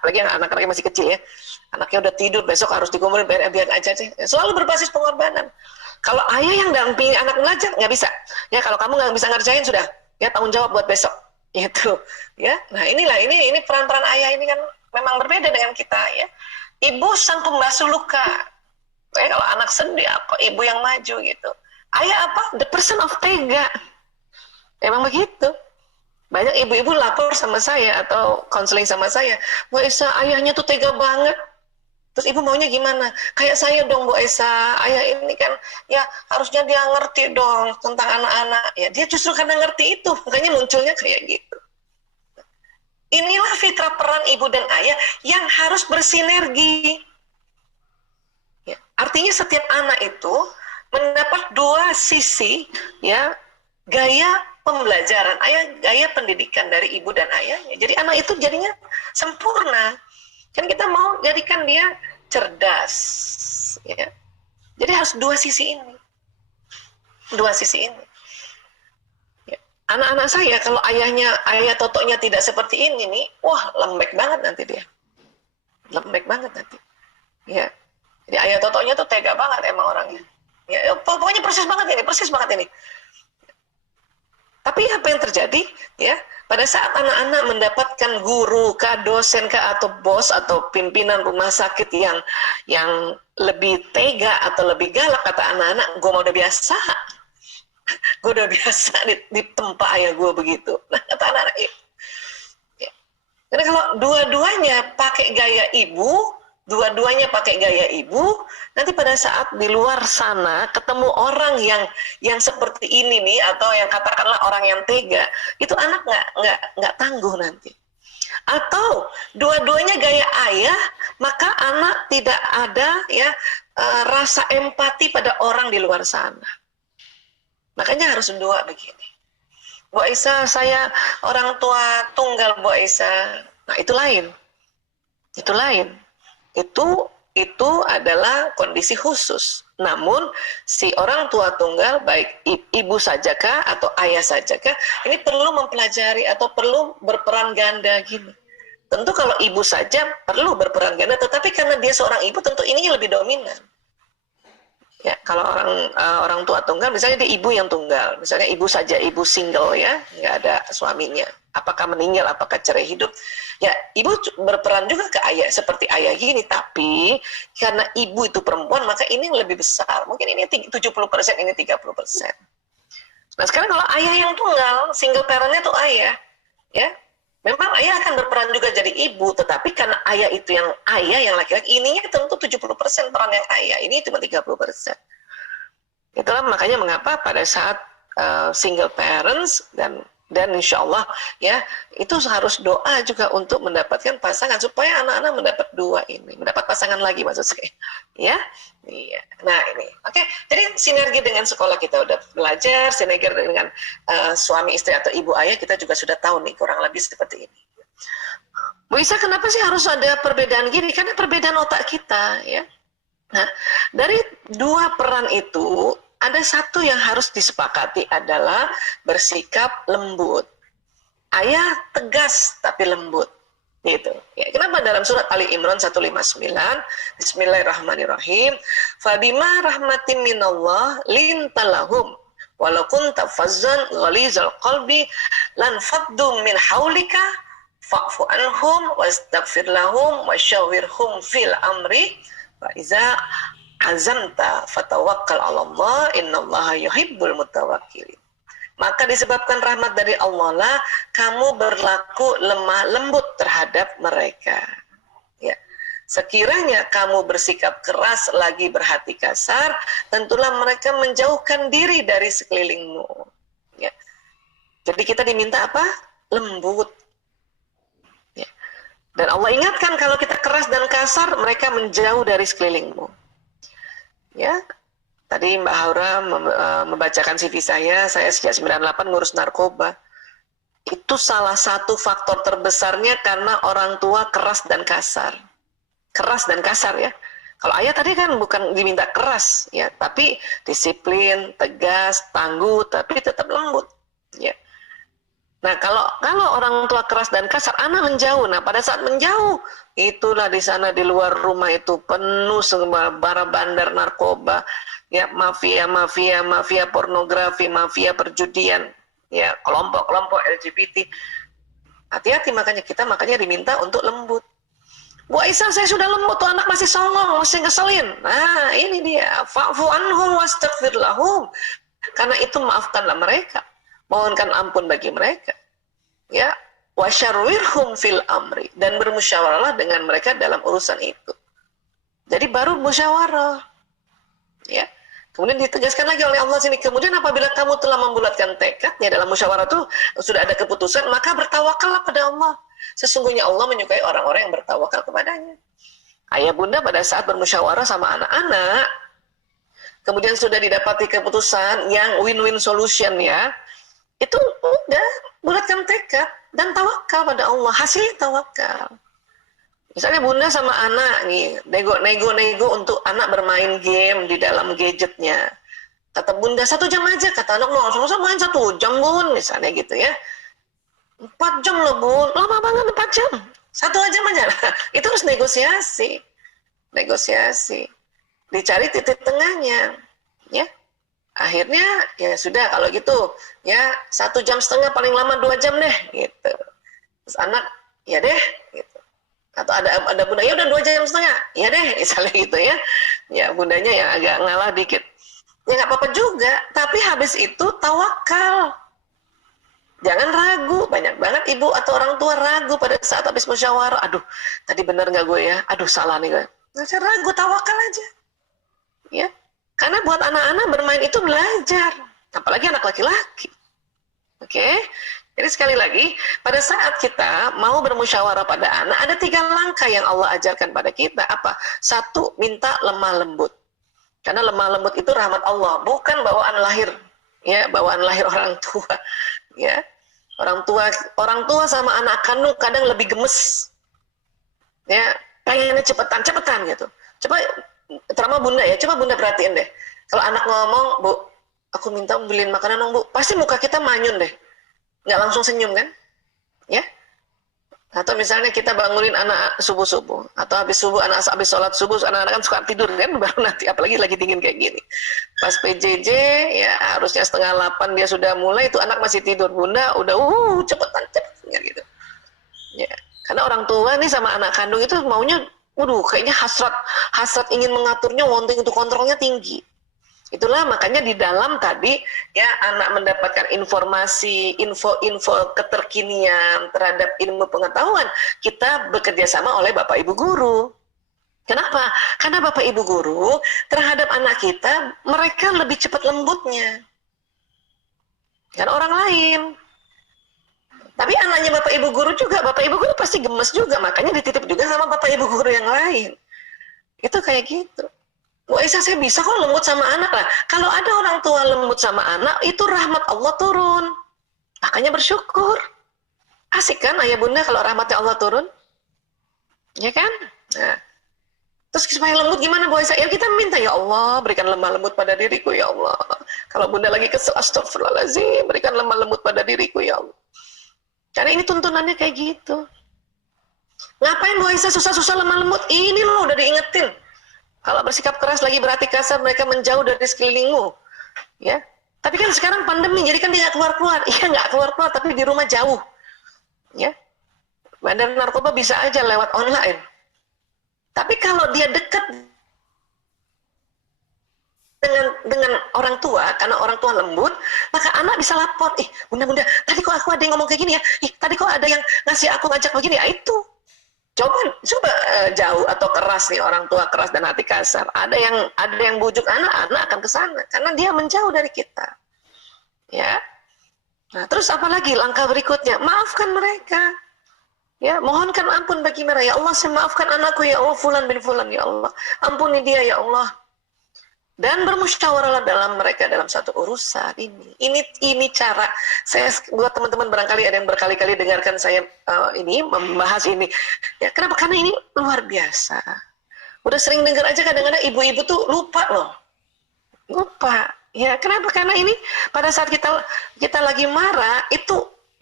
apalagi yang anak-anaknya masih kecil ya, anaknya udah tidur, besok harus dikumpulin, biar aja sih, selalu berbasis pengorbanan. Kalau ayah yang dampingi anak belajar nggak bisa, ya kalau kamu nggak bisa ngerjain sudah, ya tanggung jawab buat besok, itu, ya. Nah inilah ini peran-peran ayah ini kan memang berbeda dengan kita, ya. Ibu sang pembasuh luka, ya kalau anak sedih apa, ibu yang maju gitu. Ayah apa? The person of tega, emang begitu. Banyak ibu-ibu lapor sama saya atau konseling sama saya, Bu Esa ayahnya tuh tega banget. Terus ibu maunya gimana? Kayak saya dong Bu Esa, ayah ini kan ya harusnya dia ngerti dong tentang anak-anak. Ya dia justru karena ngerti itu, makanya munculnya kayak gitu. Inilah fitrah peran ibu dan ayah yang harus bersinergi. Ya, artinya setiap anak itu mendapat dua sisi, ya, gaya pembelajaran, gaya pendidikan dari ibu dan ayahnya. Jadi anak itu jadinya sempurna. Kan kita mau jadikan dia cerdas, ya. Jadi harus dua sisi ini. Dua sisi ini. Ya. Anak-anak saya kalau ayah totonya tidak seperti ini nih, wah lembek banget nanti dia. Lembek banget nanti. Ya. Jadi ayah totonya tuh tega banget emang orangnya. Ya, pokoknya persis banget ini. Tapi apa yang terjadi, ya? Pada saat anak-anak mendapatkan guru, dosen, atau bos atau pimpinan rumah sakit yang lebih tega atau lebih galak, kata anak-anak, gue udah biasa, gue udah biasa ditempa ayah gue begitu. Nah, kata anak-anak, ya. Karena kalau dua-duanya pakai gaya ibu, nanti pada saat di luar sana ketemu orang yang seperti ini nih, atau yang katakanlah orang yang tega, itu anak nggak tangguh nanti. Atau dua-duanya gaya ayah, maka anak tidak ada ya rasa empati pada orang di luar sana. Makanya harus dua begini. Bu Aisyah, saya orang tua tunggal Bu Aisyah. Nah itu lain. Itu adalah kondisi khusus. Namun si orang tua tunggal, baik ibu sajakah atau ayah sajakah, ini perlu mempelajari atau perlu berperan ganda gini. Tentu kalau ibu saja perlu berperan ganda, tetapi karena dia seorang ibu, tentu ini lebih dominan. Ya, kalau orang tua tunggal, misalnya dia ibu yang tunggal, misalnya ibu saja, ibu single ya, nggak ada suaminya, apakah meninggal, apakah cerai hidup, ya ibu berperan juga ke ayah seperti ayah gini. Tapi karena ibu itu perempuan, maka ini lebih besar, mungkin ini 70%, ini 30%. Nah sekarang kalau ayah yang tunggal, single parentnya tuh ayah, ya memang ayah akan berperan juga jadi ibu, tetapi karena ayah itu yang laki-laki, ininya tentu 70% peran yang ayah, ini cuma 30%. Itulah makanya mengapa pada saat single parents dan insya Allah ya itu harus doa juga untuk mendapatkan pasangan supaya anak-anak mendapat mendapat pasangan lagi maksud saya, ya. Iya. Nah ini, oke. Jadi sinergi dengan sekolah kita udah belajar, sinergi dengan suami istri atau ibu ayah kita juga sudah tahu nih kurang lebih seperti ini. Bu Isa, kenapa sih harus ada perbedaan gini? Karena perbedaan otak kita, ya. Nah dari dua peran itu ada satu yang harus disepakati adalah bersikap lembut. Ayah tegas tapi lembut. Gitu. Ya, kenapa dalam surat Ali Imran 159, Bismillahirrahmanirrahim, Fabima rahmatim minallah lintalahum walau kunta fazzan ghalizal qalbi lan faddu min haulika fa'fu anhum wastaghfir lahum wasyawirhum fil amri fa iza azamta fatawakkal 'alallah innallaha yuhibbul mutawakkilin. Maka disebabkan rahmat dari Allah lah kamu berlaku lemah lembut terhadap mereka. Ya. Sekiranya kamu bersikap keras lagi berhati kasar, tentulah mereka menjauhkan diri dari sekelilingmu. Ya. Jadi kita diminta apa? Lembut. Ya. Dan Allah ingatkan kalau kita keras dan kasar, mereka menjauh dari sekelilingmu. Ya. Tadi Mbak Haura membacakan CV saya sejak 98 ngurus narkoba. Itu salah satu faktor terbesarnya karena orang tua keras dan kasar. Keras dan kasar ya. Kalau ayah tadi kan bukan diminta keras ya, tapi disiplin, tegas, tangguh, tapi tetap lembut. Ya. Nah, kalau orang tua keras dan kasar, anak menjauh. Nah, pada saat menjauh, itulah di sana di luar rumah itu penuh semua bara bandar narkoba, ya mafia pornografi, mafia perjudian, ya kelompok-kelompok LGBT. Hati-hati, makanya diminta untuk lembut. Bu Aisyah, saya sudah lembut, tuh anak masih songong, masih ngeselin. Nah, ini dia, fa'fu anhum wastaghfir lahum. Karena itu maafkanlah mereka, mohonkan ampun bagi mereka. Ya, wasyarwirhum fil amri, dan bermusyawarahlah dengan mereka dalam urusan itu. Jadi baru musyawarah. Ya. Kemudian ditegaskan lagi oleh Allah sini, kemudian apabila kamu telah membulatkan tekadnya dalam musyawarah itu sudah ada keputusan, maka bertawakallah pada Allah. Sesungguhnya Allah menyukai orang-orang yang bertawakal kepadanya. Ayah bunda pada saat bermusyawarah sama anak-anak, kemudian sudah didapati keputusan yang win-win solution, ya, itu udah bulatkan tekad dan tawakal pada Allah. Hasilnya tawakal. Misalnya bunda sama anak nih, nego untuk anak bermain game di dalam gadgetnya. Kata bunda 1 jam aja, kata anak, masa main 1 jam bun, misalnya gitu ya. 4 jam loh bun, lama banget 4 jam. 1 jam aja. Itu harus negosiasi. Dicari titik tengahnya, ya. Akhirnya ya sudah, kalau gitu ya 1,5 jam, paling lama 2 jam deh, gitu. Terus anak, ya deh, gitu. Atau ada bunda, ya udah 2,5 jam, ya deh, misalnya gitu ya. Ya bundanya yang agak ngalah dikit, ya nggak apa-apa juga. Tapi habis itu tawakal, jangan ragu. Banyak banget ibu atau orang tua ragu pada saat habis musyawarah. Aduh, tadi bener nggak gue ya? Aduh, salah nih gue. Nggak usah ragu, tawakal aja, ya. Karena buat anak-anak bermain itu belajar, apalagi anak laki-laki. Oke? Jadi sekali lagi, pada saat kita mau bermusyawarah pada anak, ada 3 langkah yang Allah ajarkan pada kita. Apa? 1, minta lemah lembut. Karena lemah lembut itu rahmat Allah, bukan bawaan lahir. Ya, bawaan lahir orang tua. Ya, orang tua sama anak kandung kadang lebih gemes. Ya, pengennya cepetan gitu. Coba, terutama bunda ya, coba bunda perhatiin deh. Kalau anak ngomong, Bu, aku minta beliin makanan dong, Bu. Pasti muka kita manyun deh. Nggak langsung senyum kan, ya? Atau misalnya kita bangunin anak subuh-subuh, atau habis sholat subuh, anak-anak kan suka tidur kan, baru nanti, apalagi lagi dingin kayak gini. Pas PJJ, ya harusnya 7:30 dia sudah mulai, itu anak masih tidur, bunda udah cepetan gitu. Ya, karena orang tua nih sama anak kandung itu maunya, kayaknya hasrat ingin mengaturnya, wanting untuk kontrolnya tinggi. Itulah makanya di dalam tadi ya anak mendapatkan informasi, info keterkinian terhadap ilmu pengetahuan, kita bekerja sama oleh Bapak Ibu guru. Kenapa? Karena Bapak Ibu guru terhadap anak kita, mereka lebih cepat lembutnya kan orang lain. Tapi anaknya Bapak Ibu guru juga, Bapak Ibu guru pasti gemes juga, makanya dititip juga sama Bapak Ibu guru yang lain. Itu kayak gitu. Bu Aisyah, saya bisa kok lembut sama anak lah. Kalau ada orang tua lembut sama anak, itu rahmat Allah turun. Makanya bersyukur. Asik kan ayah bunda kalau rahmatnya Allah turun? Ya kan? Nah, terus supaya lembut gimana Bu Aisyah? Ya kita minta, ya Allah berikan lemah lembut pada diriku ya Allah. Kalau bunda lagi kesel, astagfirullahaladzim, berikan lemah lembut pada diriku ya Allah. Karena ini tuntunannya kayak gitu. Ngapain Bu Aisyah susah-susah lemah lembut? Ini loh udah diingetin. Kalau bersikap keras lagi berarti kasar, mereka menjauh dari sekelilingmu. Ya. Tapi kan sekarang pandemi, jadi kan dia nggak keluar-keluar. Iya nggak keluar-keluar, tapi di rumah jauh. Ya. Bandar narkoba bisa aja lewat online. Tapi kalau dia dekat dengan orang tua, karena orang tua lembut, maka anak bisa lapor. Bunda, tadi kok aku ada yang ngomong kayak gini ya? Tadi kok ada yang ngasih aku ngajak begini? Ya itu. Coba jauh atau keras nih, orang tua keras dan hati kasar. Ada yang bujuk anak akan ke sana karena dia menjauh dari kita. Ya. Nah, terus apalagi langkah berikutnya? Maafkan mereka. Ya, mohonkan ampun bagi mereka. Ya Allah, saya maafkan anakku ya Allah, fulan bin fulan ya Allah. Ampuni dia ya Allah. Dan bermusyawarahlah dalam mereka dalam satu urusan ini. Ini cara saya buat teman-teman, barangkali ada yang berkali-kali dengarkan saya ini membahas ini. Ya, kenapa? Karena ini luar biasa. Udah sering dengar aja, kadang-kadang ibu-ibu tuh lupa loh. Lupa. Ya, kenapa? Karena ini pada saat kita lagi marah, itu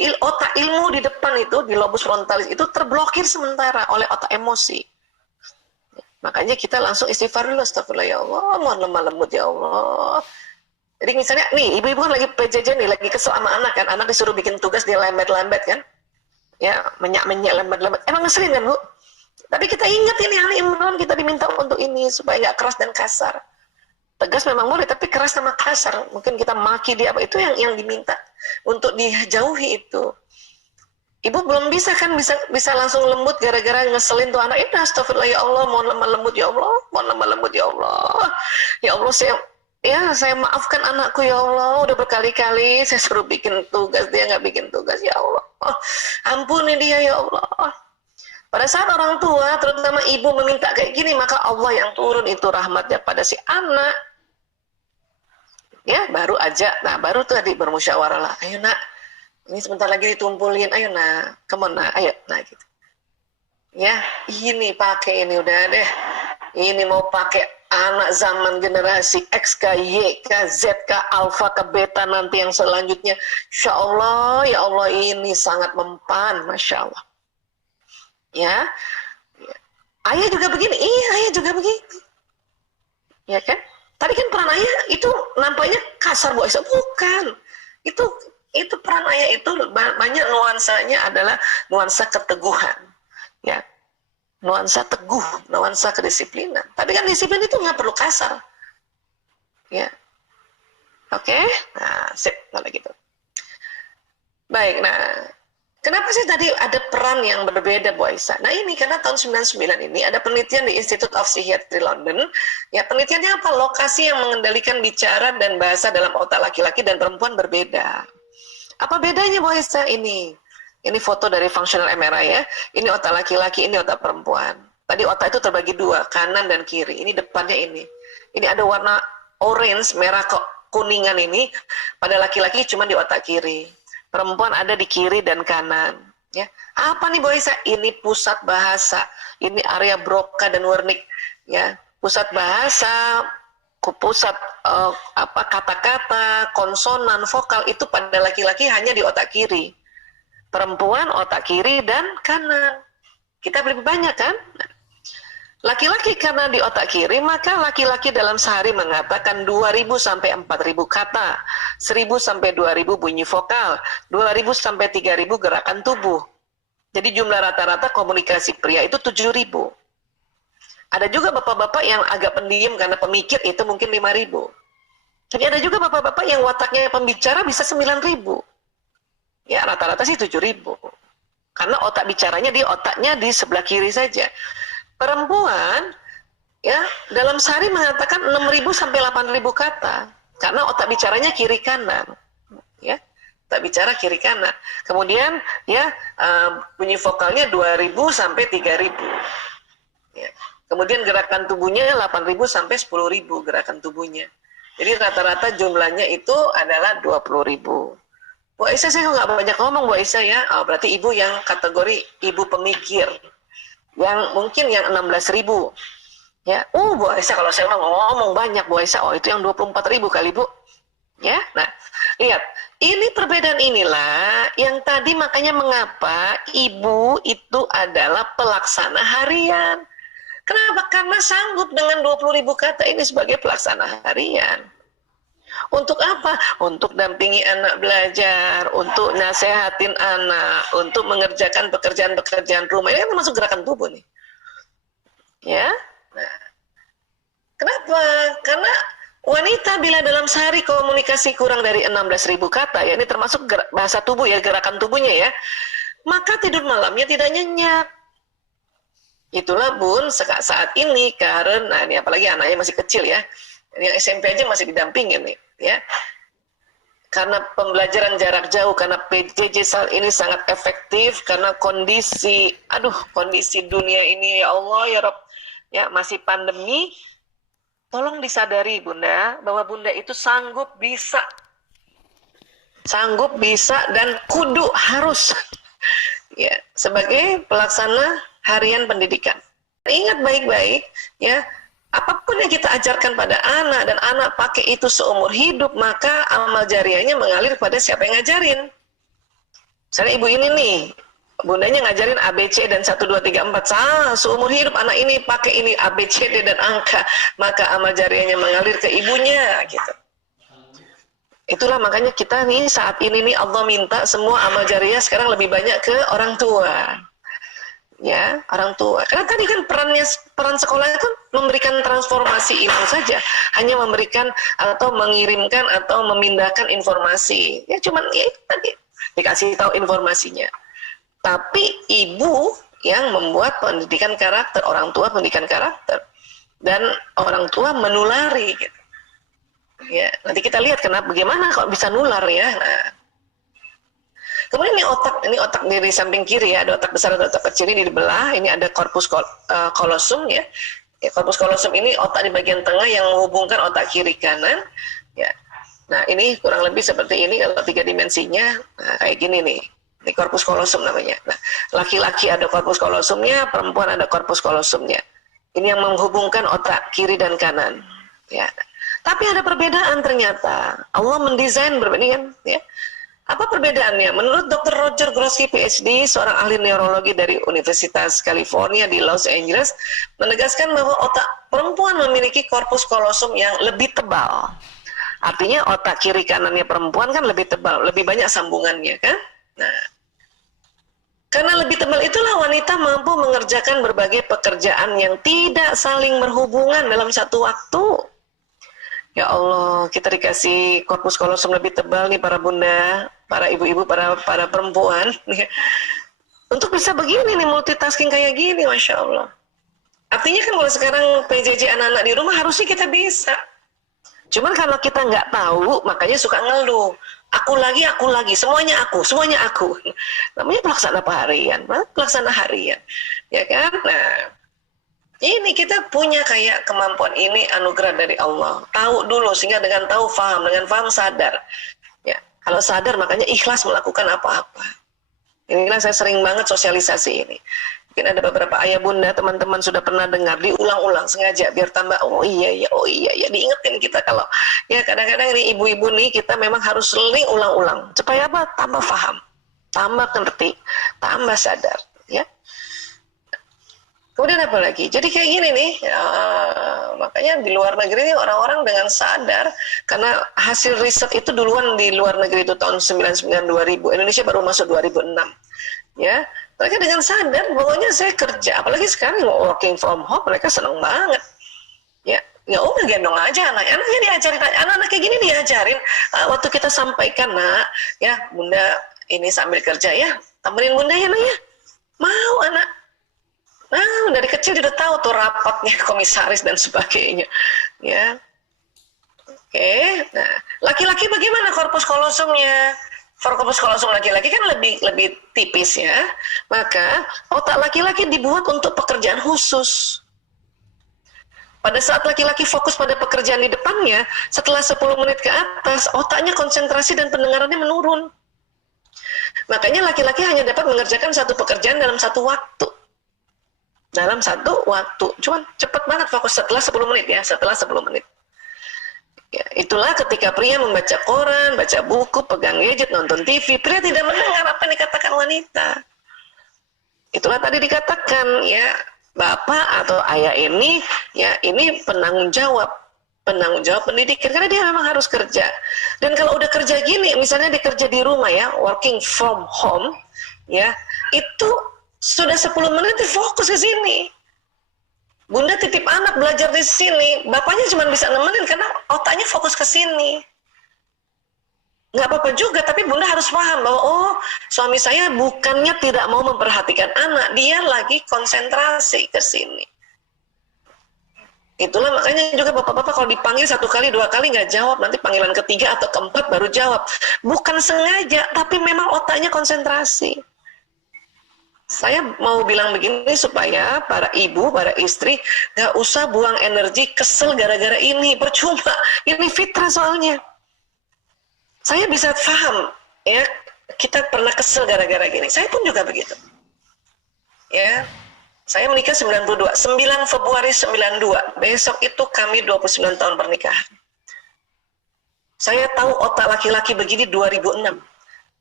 otak ilmu di depan itu, di lobus frontalis itu terblokir sementara oleh otak emosi. Makanya kita langsung istighfar dulu, astagfirullah ya Allah, mohon lemah lembut ya Allah. Jadi misalnya nih, ibu-ibu kan lagi PJJ nih, lagi kesel sama anak kan, anak disuruh bikin tugas dia lambat-lambat kan, ya menyak-menyak lambat-lambat, emang ngeselin kan Bu? Tapi kita ingat ini Ali Imran, kita diminta untuk ini supaya nggak keras dan kasar. Tegas memang boleh, tapi keras sama kasar, mungkin kita maki dia, apa itu yang diminta untuk dijauhi itu. Ibu belum bisa kan bisa langsung lembut gara-gara ngeselin tuh anak. Astagfirullah ya Allah, mohon lemah lembut ya Allah, mohon lemah lembut ya Allah. Ya Allah saya maafkan anakku ya Allah, udah berkali-kali saya suruh bikin tugas dia nggak bikin tugas ya Allah. Ampuni dia ya Allah. Pada saat orang tua, terutama ibu meminta kayak gini, maka Allah yang turun itu rahmatnya pada si anak. Ya, baru aja. Nah, baru tuh adik bermusyawarah lah. Ayo nak, ini sebentar lagi ditumpulin, ayo nak, come on nak, ayo, nah gitu. Ya, ini pakai ini udah deh. Ini mau pakai anak zaman generasi X ke Y ke Z ke Alpha ke Beta nanti yang selanjutnya. Insya Allah, ya Allah ini sangat mempan, Masya Allah. Ya, ayah juga begini, iya ayah juga begini. Ya kan? Tadi kan peran ayah itu nampaknya kasar Bu Aisyah, bukan. Itu peran ayah itu banyak nuansanya adalah nuansa keteguhan, ya, nuansa teguh, nuansa kedisiplinan. Tapi kan disiplin itu nggak perlu kasar, ya. Oke, nah sip kalau gitu. Baik, nah kenapa sih tadi ada peran yang berbeda Bu Aisyah? Nah ini karena tahun 99 ini ada penelitian di Institute of Psychiatry London. Ya penelitiannya apa? Lokasi yang mengendalikan bicara dan bahasa dalam otak laki-laki dan perempuan berbeda. Apa bedanya Bu Aisyah ini? Ini foto dari functional MRI ya. Ini otak laki-laki, ini otak perempuan. Tadi otak itu terbagi dua, kanan dan kiri. Ini depannya ini. Ini ada warna orange, merah kuningan ini. Pada laki-laki cuma di otak kiri. Perempuan ada di kiri dan kanan. Ya, apa nih Bu Aisyah? Ini pusat bahasa. Ini area Broca dan Wernicke. Ya, pusat bahasa, pusat kata-kata, konsonan, vokal itu pada laki-laki hanya di otak kiri. Perempuan otak kiri dan kanan. Kita lebih banyak kan? Laki-laki karena di otak kiri, maka laki-laki dalam sehari mengatakan 2.000 sampai 4.000 kata, 1.000 sampai 2.000 bunyi vokal, 2.000 sampai 3.000 gerakan tubuh. Jadi jumlah rata-rata komunikasi pria itu 7.000. Ada juga bapak-bapak yang agak pendiam karena pemikir itu mungkin 5.000. Jadi ada juga bapak-bapak yang wataknya pembicara bisa 9.000. Ya rata-rata sih 7.000. Karena otak bicaranya otaknya di sebelah kiri saja. Perempuan ya dalam sehari mengatakan 6.000 sampai 8.000 kata karena otak bicaranya kiri kanan. Ya. Otak bicara kiri kanan. Kemudian ya bunyi vokalnya 2.000 sampai 3.000. Ya. Kemudian gerakan tubuhnya 8.000 sampai 10.000 gerakan tubuhnya. Jadi rata-rata jumlahnya itu adalah 20.000. Bu Aisyah saya nggak banyak ngomong Bu Aisyah ya. Berarti ibu yang kategori ibu pemikir. Yang mungkin yang 16.000. Ya, Bu Aisyah kalau saya ngomong banyak Bu Aisyah. Oh itu yang 24.000 kali Bu. Ya, nah lihat. Ini perbedaan inilah yang tadi makanya mengapa ibu itu adalah pelaksana harian. Kenapa? Karena sanggup dengan 20.000 kata ini sebagai pelaksana harian. Untuk apa? Untuk dampingi anak belajar, untuk nasehatin anak, untuk mengerjakan pekerjaan-pekerjaan rumah. Ini kan termasuk gerakan tubuh nih. Ya. Nah. Kenapa? Karena wanita bila dalam sehari komunikasi kurang dari 16.000 kata, ya ini termasuk bahasa tubuh ya, gerakan tubuhnya ya, maka tidur malamnya tidak nyenyak. Itulah Bun saat ini karena ini apalagi anaknya masih kecil ya. Yang SMP aja masih didampingin nih, ya. Karena pembelajaran jarak jauh, karena PJJ saat ini sangat efektif, karena kondisi dunia ini ya Allah ya Rob, ya masih pandemi. Tolong disadari Bunda bahwa Bunda itu sanggup bisa dan kudu harus, ya sebagai pelaksana harian pendidikan. Ingat baik-baik, ya. Apapun yang kita ajarkan pada anak dan anak pakai itu seumur hidup, maka amal jariahnya mengalir pada siapa yang ngajarin. Misalnya ibu ini nih, bundanya ngajarin A, B, C, dan 1, 2, 3, 4. Salah, seumur hidup anak ini pakai ini A, B, C, D, dan angka. Maka amal jariahnya mengalir ke ibunya, gitu. Itulah makanya kita nih saat ini nih Allah minta semua amal jariah sekarang lebih banyak ke orang tua. Ya, orang tua. Karena tadi kan peran sekolah itu memberikan transformasi ilmu saja, hanya memberikan atau mengirimkan atau memindahkan informasi. Ya cuman ya itu tadi dikasih tahu informasinya. Tapi ibu yang membuat pendidikan karakter, orang tua pendidikan karakter, dan orang tua menulari. Gitu. Ya, nanti kita lihat bagaimana kok bisa nular ya. Nah, kemudian ini otak di samping kiri ya, ada otak besar, ada otak kecil, ini dibelah. Ini ada corpus callosum ya. Corpus callosum ini otak di bagian tengah yang menghubungkan otak kiri kanan. Ya. Nah ini kurang lebih seperti ini kalau 3 dimensinya, nah, kayak gini nih. Ini corpus callosum namanya. Nah, laki-laki ada corpus callosumnya, perempuan ada corpus callosumnya. Ini yang menghubungkan otak kiri dan kanan. Ya. Tapi ada perbedaan ternyata. Allah mendesain berbeda kan, ya. Apa perbedaannya? Menurut Dr. Roger Grosky PhD, seorang ahli neurologi dari Universitas California di Los Angeles, menegaskan bahwa otak perempuan memiliki korpus kolosum yang lebih tebal. Artinya otak kiri kanannya perempuan kan lebih tebal, lebih banyak sambungannya kan? Nah, karena lebih tebal itulah wanita mampu mengerjakan berbagai pekerjaan yang tidak saling berhubungan dalam satu waktu. Ya Allah, kita dikasih korpus kolosum lebih tebal nih para bunda, para ibu-ibu, para perempuan. Untuk bisa begini nih, multitasking kayak gini, Masya Allah. Artinya kan kalau sekarang PJJ anak-anak di rumah harusnya kita bisa. Cuman kalau kita nggak tahu, makanya suka ngeluh. Aku lagi, semuanya aku. Namanya pelaksana harian. Ya kan? Nah, ini kita punya kayak kemampuan ini anugerah dari Allah. Tahu dulu sehingga dengan tahu faham, dengan faham sadar. Ya, kalau sadar makanya ikhlas melakukan apa-apa. Inilah saya sering banget sosialisasi ini. Mungkin ada beberapa ayah bunda teman-teman sudah pernah dengar, diulang-ulang sengaja biar tambah oh iya ya diingetin kita kalau ya kadang-kadang ini ibu-ibu nih kita memang harus sering ulang-ulang supaya apa? Tambah faham, tambah ngerti, tambah sadar. Ya. Kemudian apa lagi? Jadi kayak gini nih, ya, makanya di luar negeri ini orang-orang dengan sadar, karena hasil riset itu duluan di luar negeri itu tahun 99-2000, Indonesia baru masuk 2006. Ya, mereka dengan sadar, pokoknya saya kerja, apalagi sekarang working from home, mereka senang banget. Ya udah gendong aja anaknya diajarin, anak-anak kayak gini diajarin. Waktu kita sampaikan nak, ya bunda ini sambil kerja ya, temenin bunda ya nak ya, mau anak. Nah, dari kecil dia udah tahu tuh rapatnya komisaris dan sebagainya. Ya. Oke. Nah, laki-laki bagaimana korpus kolosumnya? Korpus kolosum laki-laki kan lebih tipis ya. Maka otak laki-laki dibuat untuk pekerjaan khusus. Pada saat laki-laki fokus pada pekerjaan di depannya, setelah 10 menit ke atas, otaknya konsentrasi dan pendengarannya menurun. Makanya laki-laki hanya dapat mengerjakan satu pekerjaan dalam satu waktu. Cuman cepat banget fokus setelah 10 menit. Ya, itulah ketika pria membaca koran, baca buku, pegang gadget, nonton TV, pria tidak mendengar apa yang dikatakan wanita. Itulah tadi dikatakan ya, bapak atau ayah ini ya ini penanggung jawab pendidikan karena dia memang harus kerja. Dan kalau udah kerja gini, misalnya dia kerja di rumah ya, working from home ya, itu sudah 10 menit fokus ke sini. Bunda titip anak belajar di sini, bapaknya cuma bisa nemenin karena otaknya fokus ke sini. Nggak apa-apa juga, tapi bunda harus paham bahwa oh suami saya bukannya tidak mau memperhatikan anak, dia lagi konsentrasi ke sini. Itulah makanya juga bapak-bapak kalau dipanggil 1 kali 2 kali nggak jawab, nanti panggilan ketiga atau keempat baru jawab. Bukan sengaja, tapi memang otaknya konsentrasi. Saya mau bilang begini supaya para ibu, para istri gak usah buang energi kesel gara-gara ini, percuma, ini fitrah soalnya. Saya bisa paham, ya kita pernah kesel gara-gara gini, saya pun juga begitu. Ya, saya menikah 92, 9 Februari 92, besok itu kami 29 tahun pernikahan. Saya tahu otak laki-laki begini 2006.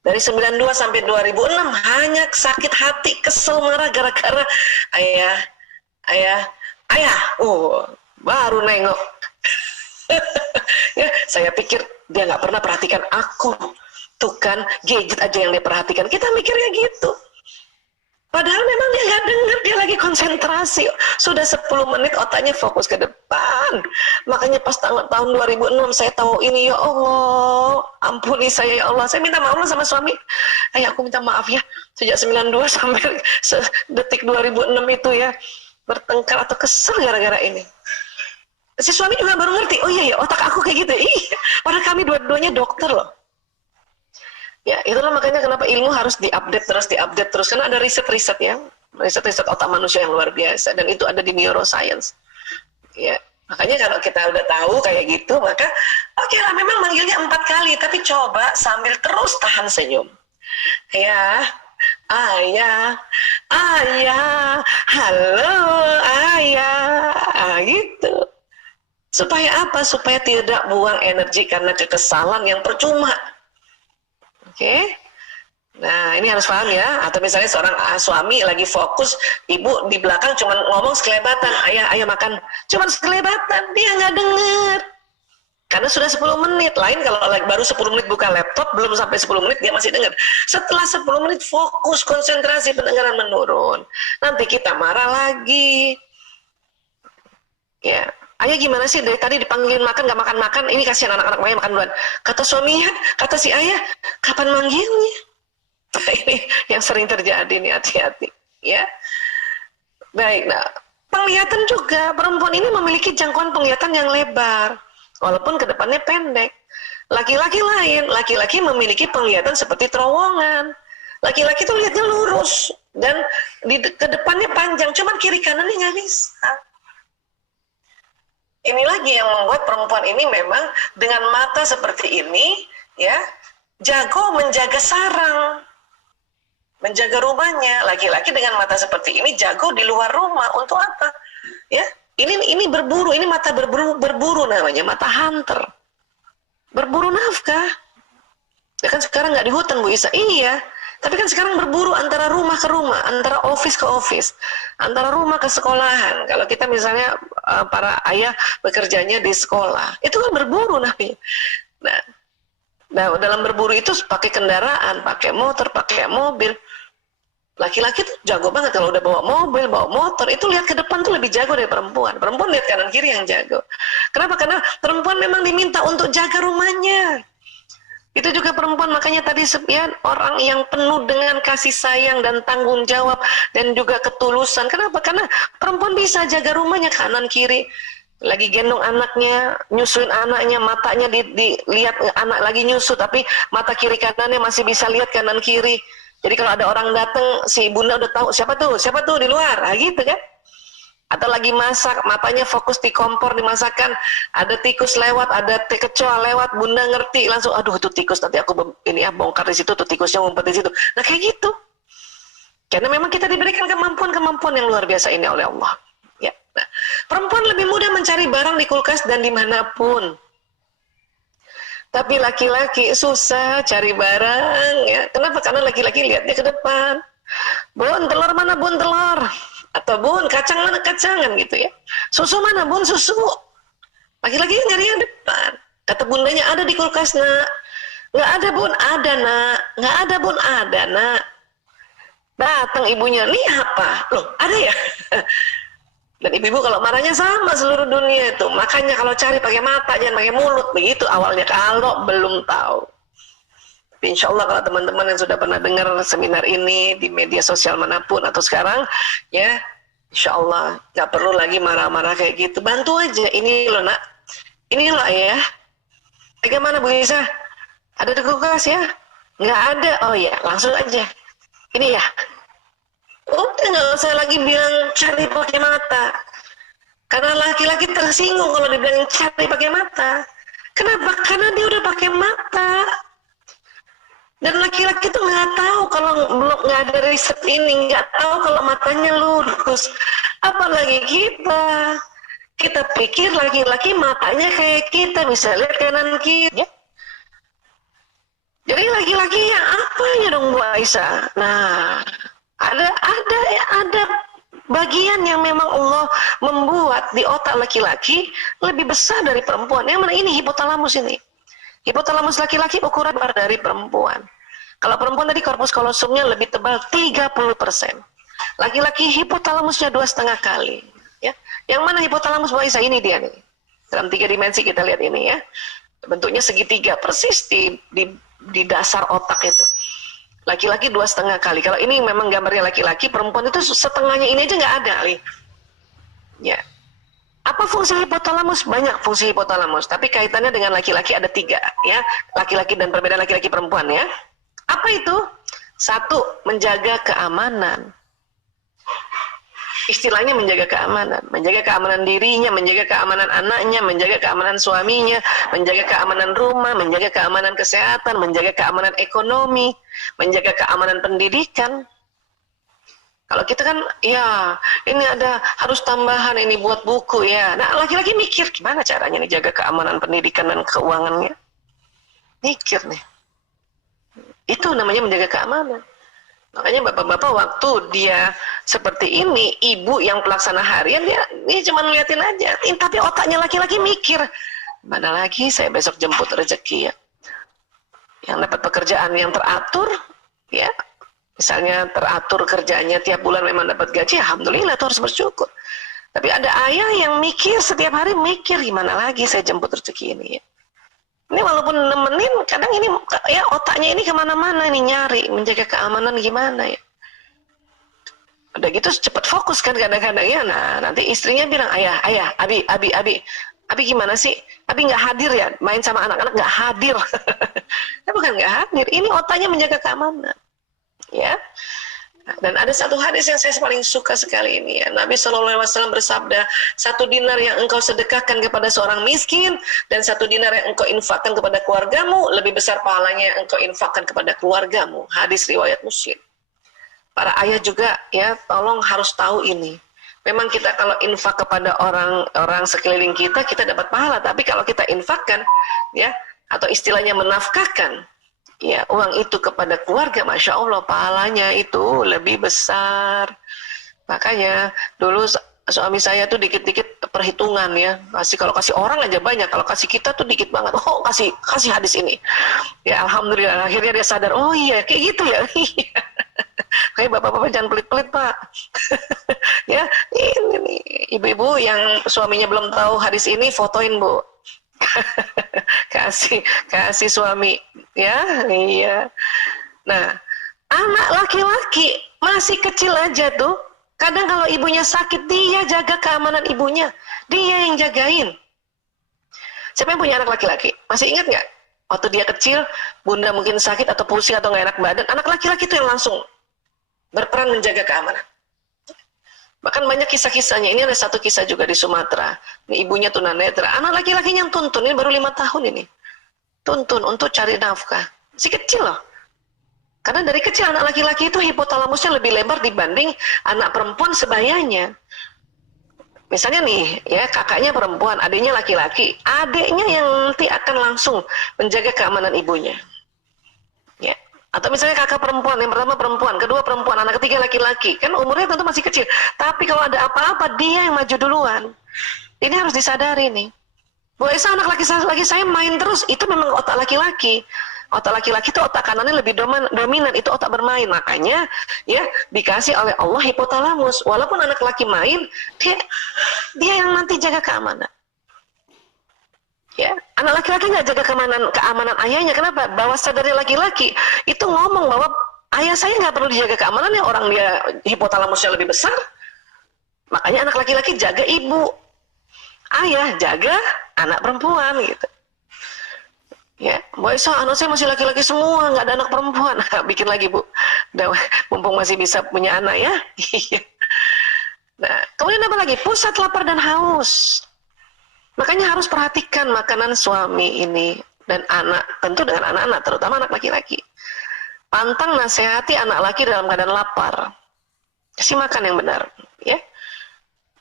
Dari 92 sampai 2006 hanya sakit hati, kesel, marah gara-gara ayah, baru nengok. Ya, saya pikir dia nggak pernah perhatikan aku. Tuh kan, gadget aja yang dia perhatikan. Kita mikirnya gitu. Padahal memang dia nggak dengar, dia lagi konsentrasi. Sudah 10 menit otaknya fokus ke depan. Makanya pas tahun 2006 saya tahu ini, ya Allah, ampuni saya ya Allah. Saya minta maaf sama suami. Aku minta maaf ya. Sejak 92 sampai detik 2006 itu ya, bertengkar atau kesel gara-gara ini. Si suami juga baru ngerti, oh iya ya, otak aku kayak gitu. Iya, padahal kami dua-duanya dokter loh. Ya, itulah makanya kenapa ilmu harus diupdate terus, karena ada riset-riset ya, riset-riset otak manusia yang luar biasa, dan itu ada di neuroscience. Ya, makanya kalau kita udah tahu kayak gitu, maka oke lah, memang manggilnya 4 kali, tapi coba sambil terus tahan senyum. Ya, ayah, halo, ayah, gitu. Supaya apa? Supaya tidak buang energi karena kekesalan yang percuma. Oke, nah ini harus paham ya. Atau misalnya seorang suami lagi fokus, ibu di belakang cuma ngomong sekelebatan, ayah makan, cuma sekelebatan, dia nggak dengar. Karena sudah 10 menit. Lain kalau baru 10 menit buka laptop, belum sampai 10 menit dia masih dengar. Setelah 10 menit fokus, konsentrasi, pendengaran menurun. Nanti kita marah lagi. Ya, ayah gimana sih dari tadi dipanggilin makan gak makan-makan, ini kasihan anak-anak makan duluan. Kata suaminya, kata si ayah, kapan manggilnya? Nah, ini yang sering terjadi nih, hati-hati ya. Baik, nah penglihatan juga, perempuan ini memiliki jangkauan penglihatan yang lebar walaupun kedepannya pendek. Laki-laki lain, laki-laki memiliki penglihatan seperti terowongan. Laki-laki tuh lihatnya lurus dan kedepannya panjang, cuman kiri kanannya nggak bisa. Ini lagi yang membuat perempuan ini memang dengan mata seperti ini, ya, jago menjaga sarang, menjaga rumahnya. Laki-laki dengan mata seperti ini jago di luar rumah. Untuk apa? Ya, ini berburu, ini mata berburu namanya, mata hunter, berburu nafkah. Ya kan sekarang nggak di hutan Bu Isa, iya. Tapi kan sekarang berburu antara rumah ke rumah, antara office ke office, antara rumah ke sekolahan. Kalau kita misalnya para ayah bekerjanya di sekolah, itu kan berburu namanya. Nah, dalam berburu itu pakai kendaraan, pakai motor, pakai mobil. Laki-laki tuh jago banget kalau udah bawa mobil, bawa motor, itu lihat ke depan tuh lebih jago dari perempuan. Perempuan lihat kanan kiri yang jago. Kenapa? Karena perempuan memang diminta untuk jaga rumahnya. Itu juga perempuan, makanya tadi sepian orang yang penuh dengan kasih sayang dan tanggung jawab dan juga ketulusan. Kenapa? Karena perempuan bisa jaga rumahnya kanan kiri. Lagi gendong anaknya, nyusuin anaknya, matanya dilihat anak lagi nyusu, tapi mata kiri kanannya masih bisa lihat kanan kiri. Jadi kalau ada orang datang, si bunda udah tahu siapa tuh di luar, nah, gitu kan? Atau lagi masak, matanya fokus di kompor, di masakan, ada tikus lewat, ada kecoa lewat, bunda ngerti langsung, aduh itu tikus, nanti aku bongkar di situ, tuh tikusnya ngumpet di situ. Nah kayak gitu. Karena memang kita diberikan kemampuan yang luar biasa ini oleh Allah. Ya. Nah, perempuan lebih mudah mencari barang di kulkas dan dimanapun. Tapi laki-laki susah cari barang. Ya. Kenapa? Karena laki-laki lihatnya ke depan. Bun, telur mana bun telur? Atau bun, kacang mana kacangan gitu ya. Susu mana bun, susu. Laki-laki nyari yang depan. Kata bundanya, ada di kulkas nak. Nggak ada bun, ada nak. Nggak ada bun, ada nak. Datang ibunya, nih apa? Loh, ada ya? Dan ibu-ibu kalau marahnya sama seluruh dunia itu. Makanya kalau cari pakai mata, jangan pakai mulut. Begitu awalnya kalau belum tahu. Insya Allah kalau teman-teman yang sudah pernah dengar seminar ini di media sosial manapun atau sekarang, ya Insya Allah nggak perlu lagi marah-marah kayak gitu. Bantu aja, ini loh nak, ini loh ayah. Bagaimana Bu Isa? Ada di kulkas ya? Nggak ada, oh ya langsung aja. Ini ya. Udah nggak usah lagi bilang cari pakai mata. Karena laki-laki tersinggung kalau dibilang cari pakai mata. Kenapa? Karena dia udah pakai mata. Dan laki-laki tuh nggak tahu kalau belum nggak ada riset ini, nggak tahu kalau matanya lurus. Apalagi kita pikir laki-laki matanya kayak kita bisa lihat kanan kiri. Ya. Jadi laki-laki yang apa ya dong Bu Aisyah? Nah, ada bagian yang memang Allah membuat di otak laki-laki lebih besar dari perempuan. Yang mana ini hipotalamus ini. Hipotalamus laki-laki ukuran besar dari perempuan. Kalau perempuan tadi korpus kolosumnya lebih tebal 30%. Laki-laki hipotalamusnya 2,5 kali. Ya, yang mana hipotalamus Bu Aisyah? Ini dia nih. Dalam 3 dimensi kita lihat ini ya. Bentuknya segitiga persis di dasar otak itu. Laki-laki 2,5 kali. Kalau ini memang gambarnya laki-laki, perempuan itu setengahnya ini aja nggak ada, Ali. Ya. Apa fungsi hipotalamus? Banyak fungsi hipotalamus, tapi kaitannya dengan laki-laki ada 3, ya. Laki-laki dan perbedaan laki-laki perempuan, ya. Apa itu? 1, menjaga keamanan. Istilahnya menjaga keamanan dirinya, menjaga keamanan anaknya, menjaga keamanan suaminya, menjaga keamanan rumah, menjaga keamanan kesehatan, menjaga keamanan ekonomi, menjaga keamanan pendidikan. Kalau kita kan, ya ini ada harus tambahan ini buat buku ya. Nah laki-laki mikir gimana caranya nih jaga keamanan pendidikan dan keuangannya. Mikir nih. Itu namanya menjaga keamanan. Makanya bapak-bapak waktu dia seperti ini, ibu yang pelaksana harian, dia cuma ngeliatin aja. Tapi otaknya laki-laki mikir, mana lagi saya besok jemput rezeki ya. Yang dapat pekerjaan yang teratur, ya. Misalnya teratur kerjanya tiap bulan memang dapat gaji, alhamdulillah itu harus bersyukur. Tapi ada ayah yang mikir, setiap hari mikir, gimana lagi saya jemput rezeki ini ya. Ini walaupun nemenin, kadang ini ya otaknya ini kemana-mana nih nyari, menjaga keamanan gimana ya. Udah gitu cepat fokus kan kadang-kadang ya. Nah nanti istrinya bilang, ayah, Abi gimana sih? Abi nggak hadir ya, main sama anak-anak nggak hadir. Ya bukan nggak hadir, ini otaknya menjaga keamanan. Ya. Dan ada satu hadis yang saya paling suka sekali ini ya. Nabi SAW bersabda, 1 dinar yang engkau sedekahkan kepada seorang miskin dan 1 dinar yang engkau infakkan kepada keluargamu lebih besar pahalanya yang engkau infakkan kepada keluargamu. Hadis riwayat Muslim. Para ayah juga ya, tolong harus tahu ini. Memang kita kalau infak kepada orang sekeliling kita dapat pahala. Tapi kalau kita infakkan ya, atau istilahnya menafkahkan ya uang itu kepada keluarga, Masya Allah pahalanya itu lebih besar. Makanya dulu suami saya tuh dikit-dikit perhitungan ya, kalau kasih orang aja banyak, kalau kasih kita tuh dikit banget. Oh kasih hadis ini ya, alhamdulillah akhirnya dia sadar, oh iya kayak gitu ya. Kayak bapak-bapak jangan pelit-pelit Pak. Ya ini nih ibu-ibu yang suaminya belum tahu hadis ini, fotoin Bu. kasih suami ya. Iya. Nah anak laki-laki masih kecil aja tuh, kadang kalau ibunya sakit dia jaga keamanan ibunya, dia yang jagain. Siapa yang punya anak laki-laki masih ingat nggak waktu dia kecil, bunda mungkin sakit atau pusing atau nggak enak badan, anak laki-laki itu yang langsung berperan menjaga keamanan. Bahkan banyak kisah-kisahnya. Ini ada satu kisah juga di Sumatera. Ini ibunya tunanetra. Anak laki-lakinya yang tuntun. Ini baru 5 tahun ini. Tuntun untuk cari nafkah. Masih kecil loh. Karena dari kecil anak laki-laki itu hipotalamusnya lebih lebar dibanding anak perempuan sebayanya. Misalnya nih, ya kakaknya perempuan, adiknya laki-laki. Adiknya yang nanti akan langsung menjaga keamanan ibunya. Ya. Atau misalnya kakak perempuan, yang pertama perempuan, kedua perempuan, anak ketiga laki-laki. Kan umurnya tentu masih kecil. Tapi kalau ada apa-apa, dia yang maju duluan. Ini harus disadari nih. Bu Esa, anak laki-laki saya main terus. Itu memang otak laki-laki. Otak laki-laki itu otak kanannya lebih dominan. Itu otak bermain. Makanya ya dikasih oleh Allah hipotalamus. Walaupun anak laki main, dia yang nanti jaga keamanan. Ya, anak laki-laki nggak jaga keamanan ayahnya. Kenapa? Bawah sadarnya laki-laki itu ngomong bahwa ayah saya nggak perlu dijaga keamanannya, orang dia hipotalamusnya lebih besar. Makanya anak laki-laki jaga ibu, ayah jaga anak perempuan gitu. Ya, Bu Aisyah, anak saya masih laki-laki semua, nggak ada anak perempuan. Bikin lagi Bu, mumpung masih bisa punya anak ya. Nah, kemudian apa lagi? Pusat lapar dan haus. Makanya harus perhatikan makanan suami ini dan anak, tentu dengan anak-anak, terutama anak laki-laki. Pantang nasihati anak laki dalam keadaan lapar. Kasih makan yang benar, ya.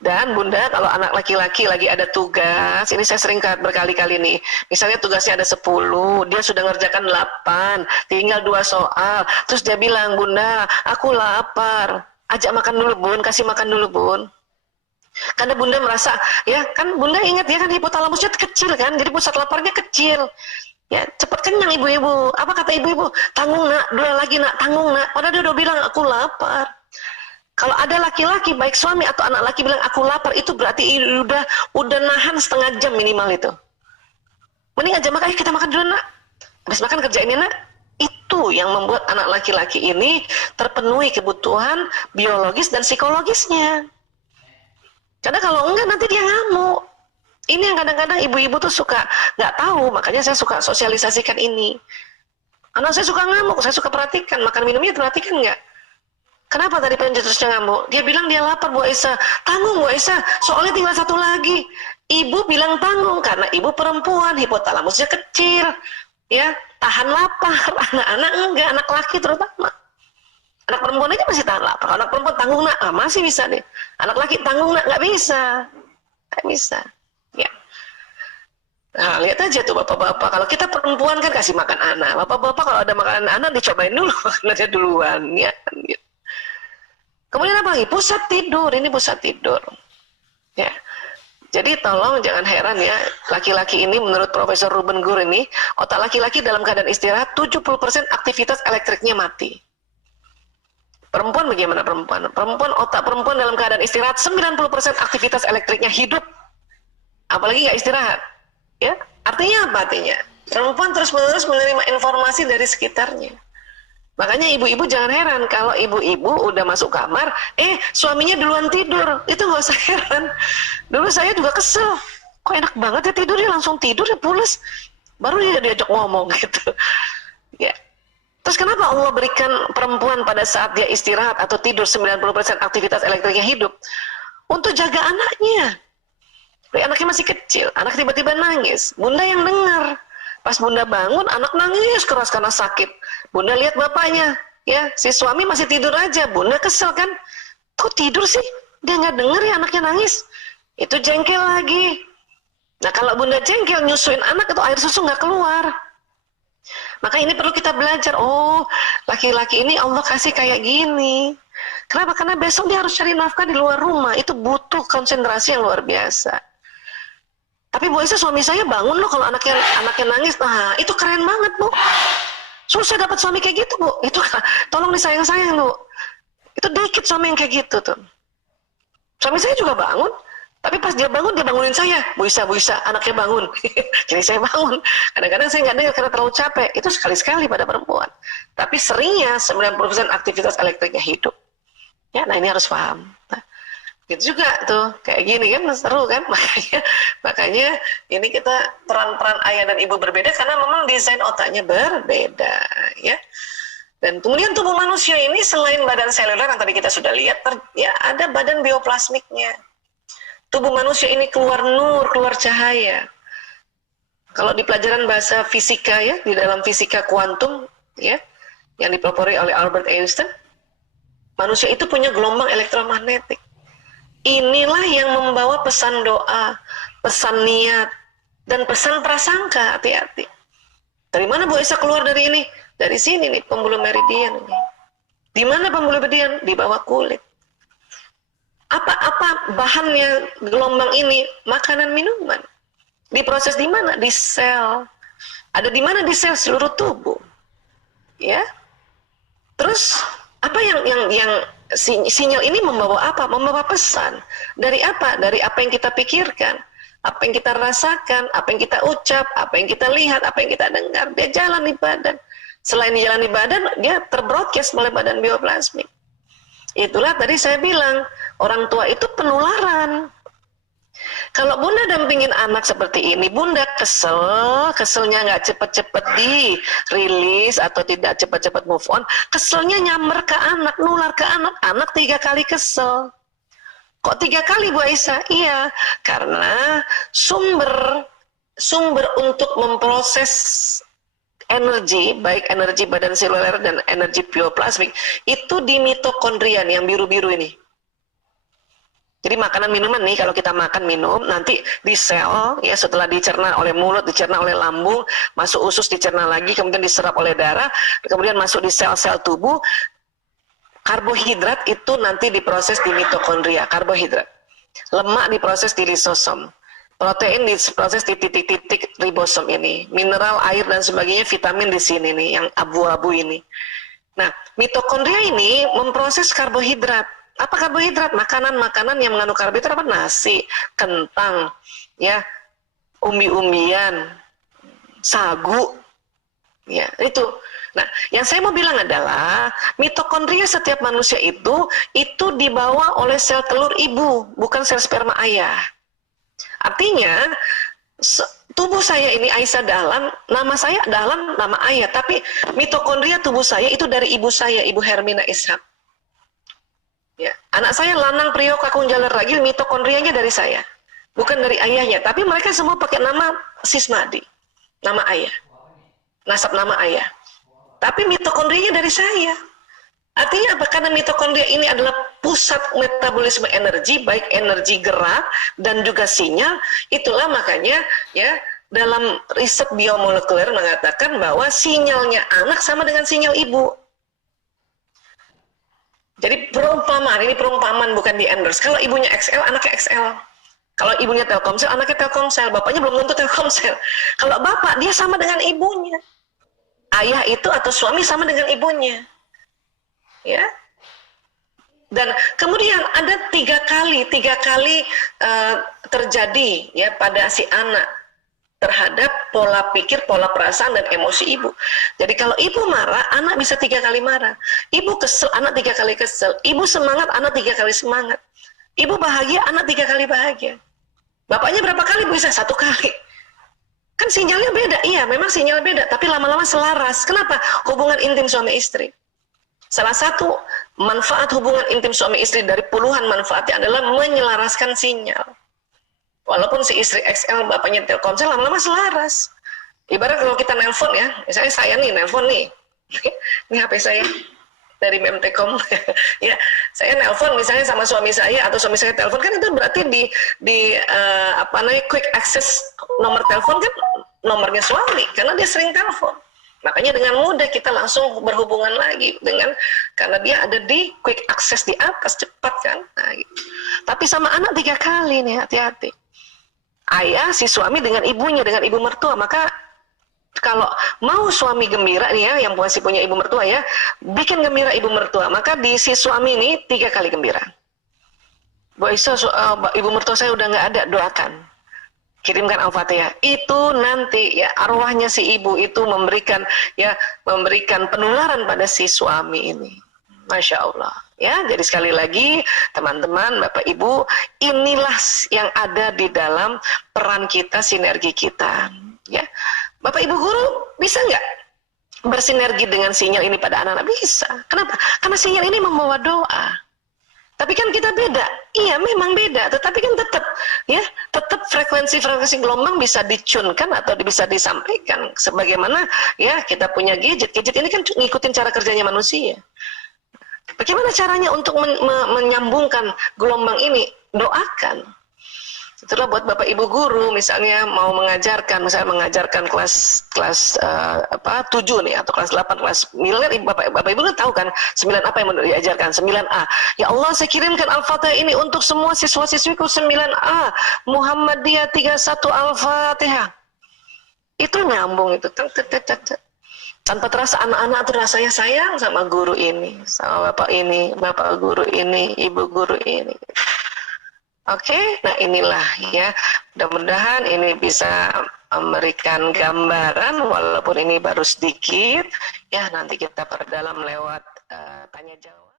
Dan Bunda, kalau anak laki-laki lagi ada tugas, ini saya sering berkali-kali nih, misalnya tugasnya ada 10, dia sudah ngerjakan 8, tinggal 2 soal, terus dia bilang, Bunda, aku lapar, ajak makan dulu Bun, kasih makan dulu Bun. Karena Bunda merasa, ya kan Bunda ingat ya kan hipotalamusnya kecil kan, jadi pusat laparnya kecil. Ya, cepat kenyang ibu-ibu. Apa kata ibu-ibu? Tanggung nak, 2 lagi nak, tanggung nak. Padahal dia udah bilang, aku lapar. Kalau ada laki-laki, baik suami atau anak laki bilang aku lapar, itu berarti udah nahan setengah jam minimal itu. Mending aja makan, kita makan dulu nak. Habis makan kerjainnya nak. Itu yang membuat anak laki-laki ini terpenuhi kebutuhan biologis dan psikologisnya. Karena kalau enggak nanti dia ngamuk. Ini yang kadang-kadang ibu-ibu tuh suka nggak tahu, makanya saya suka sosialisasikan ini. Anak saya suka ngamuk, saya suka perhatikan, makan minumnya perhatikan nggak? Kenapa tadi pencetusnya ngamuk? Dia bilang dia lapar Bu Aisyah. Tanggung Bu Aisyah, soalnya tinggal 1 lagi. Ibu bilang tanggung karena ibu perempuan, hipotalamusnya kecil. Ya, tahan lapar. Anak-anak enggak, anak laki terutama. Anak perempuan aja masih tahan lapar. Anak perempuan tanggung nak, masih bisa deh. Anak laki tanggung nak, nggak bisa. Nggak bisa. Ya. Nah, lihat aja tuh bapak-bapak. Kalau kita perempuan kan kasih makan anak. Bapak-bapak kalau ada makanan anak dicobain dulu makanannya duluan. Ya, gitu. Kemudian apa lagi? Pusat tidur, ini pusat tidur. Ya. Jadi tolong jangan heran ya, laki-laki ini menurut Profesor Ruben Gur ini, otak laki-laki dalam keadaan istirahat 70% aktivitas elektriknya mati. Perempuan bagaimana perempuan? Otak perempuan dalam keadaan istirahat 90% aktivitas elektriknya hidup. Apalagi nggak istirahat. Ya, artinya apa artinya? Perempuan terus-menerus menerima informasi dari sekitarnya. Makanya ibu-ibu jangan heran kalau ibu-ibu udah masuk kamar, suaminya duluan tidur. Itu nggak usah heran. Dulu saya juga kesel. Kok enak banget ya tidur, dia langsung tidur, ya pules. Baru dia diajak ngomong gitu. Ya. Terus kenapa Allah berikan perempuan pada saat dia istirahat atau tidur 90% aktivitas elektriknya hidup? Untuk jaga anaknya. Anaknya masih kecil, anak tiba-tiba nangis. Bunda yang dengar. Pas Bunda bangun, anak nangis keras karena sakit. Bunda lihat bapaknya, ya si suami masih tidur aja. Bunda kesel kan, kok tidur sih? Dia nggak dengar ya anaknya nangis. Itu jengkel lagi. Nah kalau Bunda jengkel nyusuin anak itu air susu nggak keluar. Maka ini perlu kita belajar. Oh, laki-laki ini Allah kasih kayak gini. Kenapa? Karena besok dia harus cari nafkah di luar rumah. Itu butuh konsentrasi yang luar biasa. Tapi Bu Aisyah, suami saya bangun loh kalau anaknya nangis. Nah, itu keren banget Bu. Susah dapat suami kayak gitu Bu. Itu tolong disayang-sayang Bu. Itu dikit suami yang kayak gitu tuh. Suami saya juga bangun. Tapi pas dia bangun, dia bangunin saya. Bu Aisyah, anaknya bangun. Jadi saya bangun. Kadang-kadang saya nggak dengar karena terlalu capek. Itu sekali-sekali pada perempuan. Tapi seringnya 90% aktivitas elektriknya hidup. Ya, nah ini harus paham. Nah, gitu juga tuh, kayak gini kan seru kan. Makanya ini kita peran-peran ayah dan ibu berbeda karena memang desain otaknya berbeda ya. Dan kemudian tubuh manusia ini selain badan seluler yang tadi kita sudah lihat, ya ada badan bioplasmiknya. Tubuh manusia ini keluar nur, keluar cahaya. Kalau di pelajaran bahasa fisika ya, di dalam fisika kuantum ya, yang dipelopori oleh Albert Einstein, manusia itu punya gelombang elektromagnetik. Inilah yang membawa pesan doa, pesan niat, dan pesan prasangka. Hati-hati. Dari mana Bu Aisyah keluar dari ini? Dari sini nih, pembuluh meridian ini. Di mana pembuluh meridian? Di bawah kulit. Apa bahannya gelombang ini? Makanan, minuman. Diproses di mana? Di sel. Ada di mana di sel? Seluruh tubuh. Ya. Terus apa yang sinyal ini membawa apa? Membawa pesan. Dari apa? Dari apa yang kita pikirkan, apa yang kita rasakan, apa yang kita ucap, apa yang kita lihat, apa yang kita dengar. Dia jalan di badan. Selain jalan di badan, dia terbroadcast oleh badan bioplasmik. Itulah tadi saya bilang, orang tua itu penularan. Kalau Bunda dampingin anak seperti ini, Bunda keselnya nggak cepet-cepet dirilis atau tidak cepet-cepet move on, keselnya nyamber ke anak, nular ke anak 3 kali kesel. Kok 3 kali Bu Aisyah? Iya, karena sumber untuk memproses energi, baik energi badan seluler dan energi bioplasmik, itu di mitokondrian yang biru-biru ini. Jadi makanan minuman nih, kalau kita makan minum, nanti di sel, ya setelah dicerna oleh mulut, dicerna oleh lambung, masuk usus, dicerna lagi, kemudian diserap oleh darah, kemudian masuk di sel-sel tubuh. Karbohidrat itu nanti diproses di mitokondria, karbohidrat. Lemak diproses di lisosom. Protein diproses di titik-titik ribosom ini. Mineral, air, dan sebagainya, vitamin di sini nih, yang abu-abu ini. Nah, mitokondria ini memproses karbohidrat. Apa karbohidrat? Makanan-makanan yang mengandung karbohidrat apa? Nasi, kentang, ya, umbi-umbian, sagu, ya, itu. Nah, yang saya mau bilang adalah mitokondria setiap manusia itu dibawa oleh sel telur ibu, bukan sel sperma ayah. Artinya tubuh saya ini Aisyah Dahlan, nama saya Dahlan, nama ayah, tapi mitokondria tubuh saya itu dari ibu saya, Ibu Hermina Ishak. Ya, anak saya Lanang Priyo Kakung Jaler Ragil, mitokondrianya dari saya, bukan dari ayahnya. Tapi mereka semua pakai nama Sismadi, nama ayah, nasab nama ayah. Tapi mitokondrianya dari saya. Artinya apa? Karena mitokondria ini adalah pusat metabolisme energi, baik energi gerak dan juga sinyal. Itulah makanya ya dalam riset biomolekuler mengatakan bahwa sinyalnya anak sama dengan sinyal ibu. Jadi perumpamaan, ini perumpamaan bukan di endorse. Kalau ibunya XL, anaknya XL. Kalau ibunya Telkomsel, anaknya Telkomsel. Bapaknya belum tentu Telkomsel. Kalau bapak, dia sama dengan ibunya. Ayah itu atau suami sama dengan ibunya. Ya. Dan kemudian ada tiga kali terjadi ya pada si anak terhadap pola pikir, pola perasaan dan emosi ibu. Jadi kalau ibu marah, anak bisa 3 kali marah. Ibu kesel, anak 3 kali kesel. Ibu semangat, anak 3 kali semangat. Ibu bahagia, anak 3 kali bahagia. Bapaknya berapa kali? Bisa 1 kali. Kan sinyalnya beda. Iya, memang sinyal beda, tapi lama-lama selaras. Kenapa? Hubungan intim suami istri. Salah satu manfaat hubungan intim suami istri dari puluhan manfaatnya adalah menyelaraskan sinyal. Walaupun si istri XL, bapaknya Telkomsel, lama-lama selaras. Ibarat kalau kita nelpon ya, misalnya saya nih nelpon nih, ini HP saya dari Memtekom, ya saya nelpon misalnya sama suami saya atau suami saya telepon, kan itu berarti di apa namanya quick access nomor telepon kan nomornya suami karena dia sering telepon. Makanya dengan mudah kita langsung berhubungan lagi dengan karena dia ada di quick access di atas, cepat kan. Nah, gitu. Tapi sama anak 3 kali nih, hati-hati. Ayah si suami dengan ibunya, dengan ibu mertua, maka kalau mau suami gembira nih ya, yang masih punya ibu mertua ya, bikin gembira ibu mertua, maka di si suami ini 3 kali gembira. Bu Aisyah, ibu mertua saya udah nggak ada, doakan, kirimkan Al-Fatihah. Itu nanti ya arwahnya si ibu itu memberikan penularan pada si suami ini. Masya Allah. Ya, jadi sekali lagi teman-teman, Bapak Ibu, inilah yang ada di dalam peran kita, sinergi kita. Ya, Bapak Ibu guru bisa nggak bersinergi dengan sinyal ini pada anak-anak? Bisa. Kenapa? Karena sinyal ini membawa doa. Tapi kan kita beda. Iya, memang beda. Tetapi kan tetap frekuensi gelombang bisa dicunkan atau bisa disampaikan. Sebagaimana ya kita punya gadget. Gadget ini kan ngikutin cara kerjanya manusia. Bagaimana caranya untuk menyambungkan gelombang ini? Doakan. Itulah buat Bapak Ibu guru misalnya mau mengajarkan, kelas 7 nih atau kelas 8, kelas 9, Bapak Ibu kan tahu kan 9 apa yang mau diajarkan? 9A. Ya Allah, saya kirimkan Al-Fatihah ini untuk semua siswa-siswiku 9A. Muhammadiyah 31 Al-Fatihah. Itu nyambung itu. Tanpa terasa anak-anak tuh rasanya sayang sama guru ini, sama bapak ini, bapak guru ini, ibu guru ini. Oke, nah inilah ya, mudah-mudahan ini bisa memberikan gambaran walaupun ini baru sedikit, ya nanti kita perdalam lewat tanya jawab.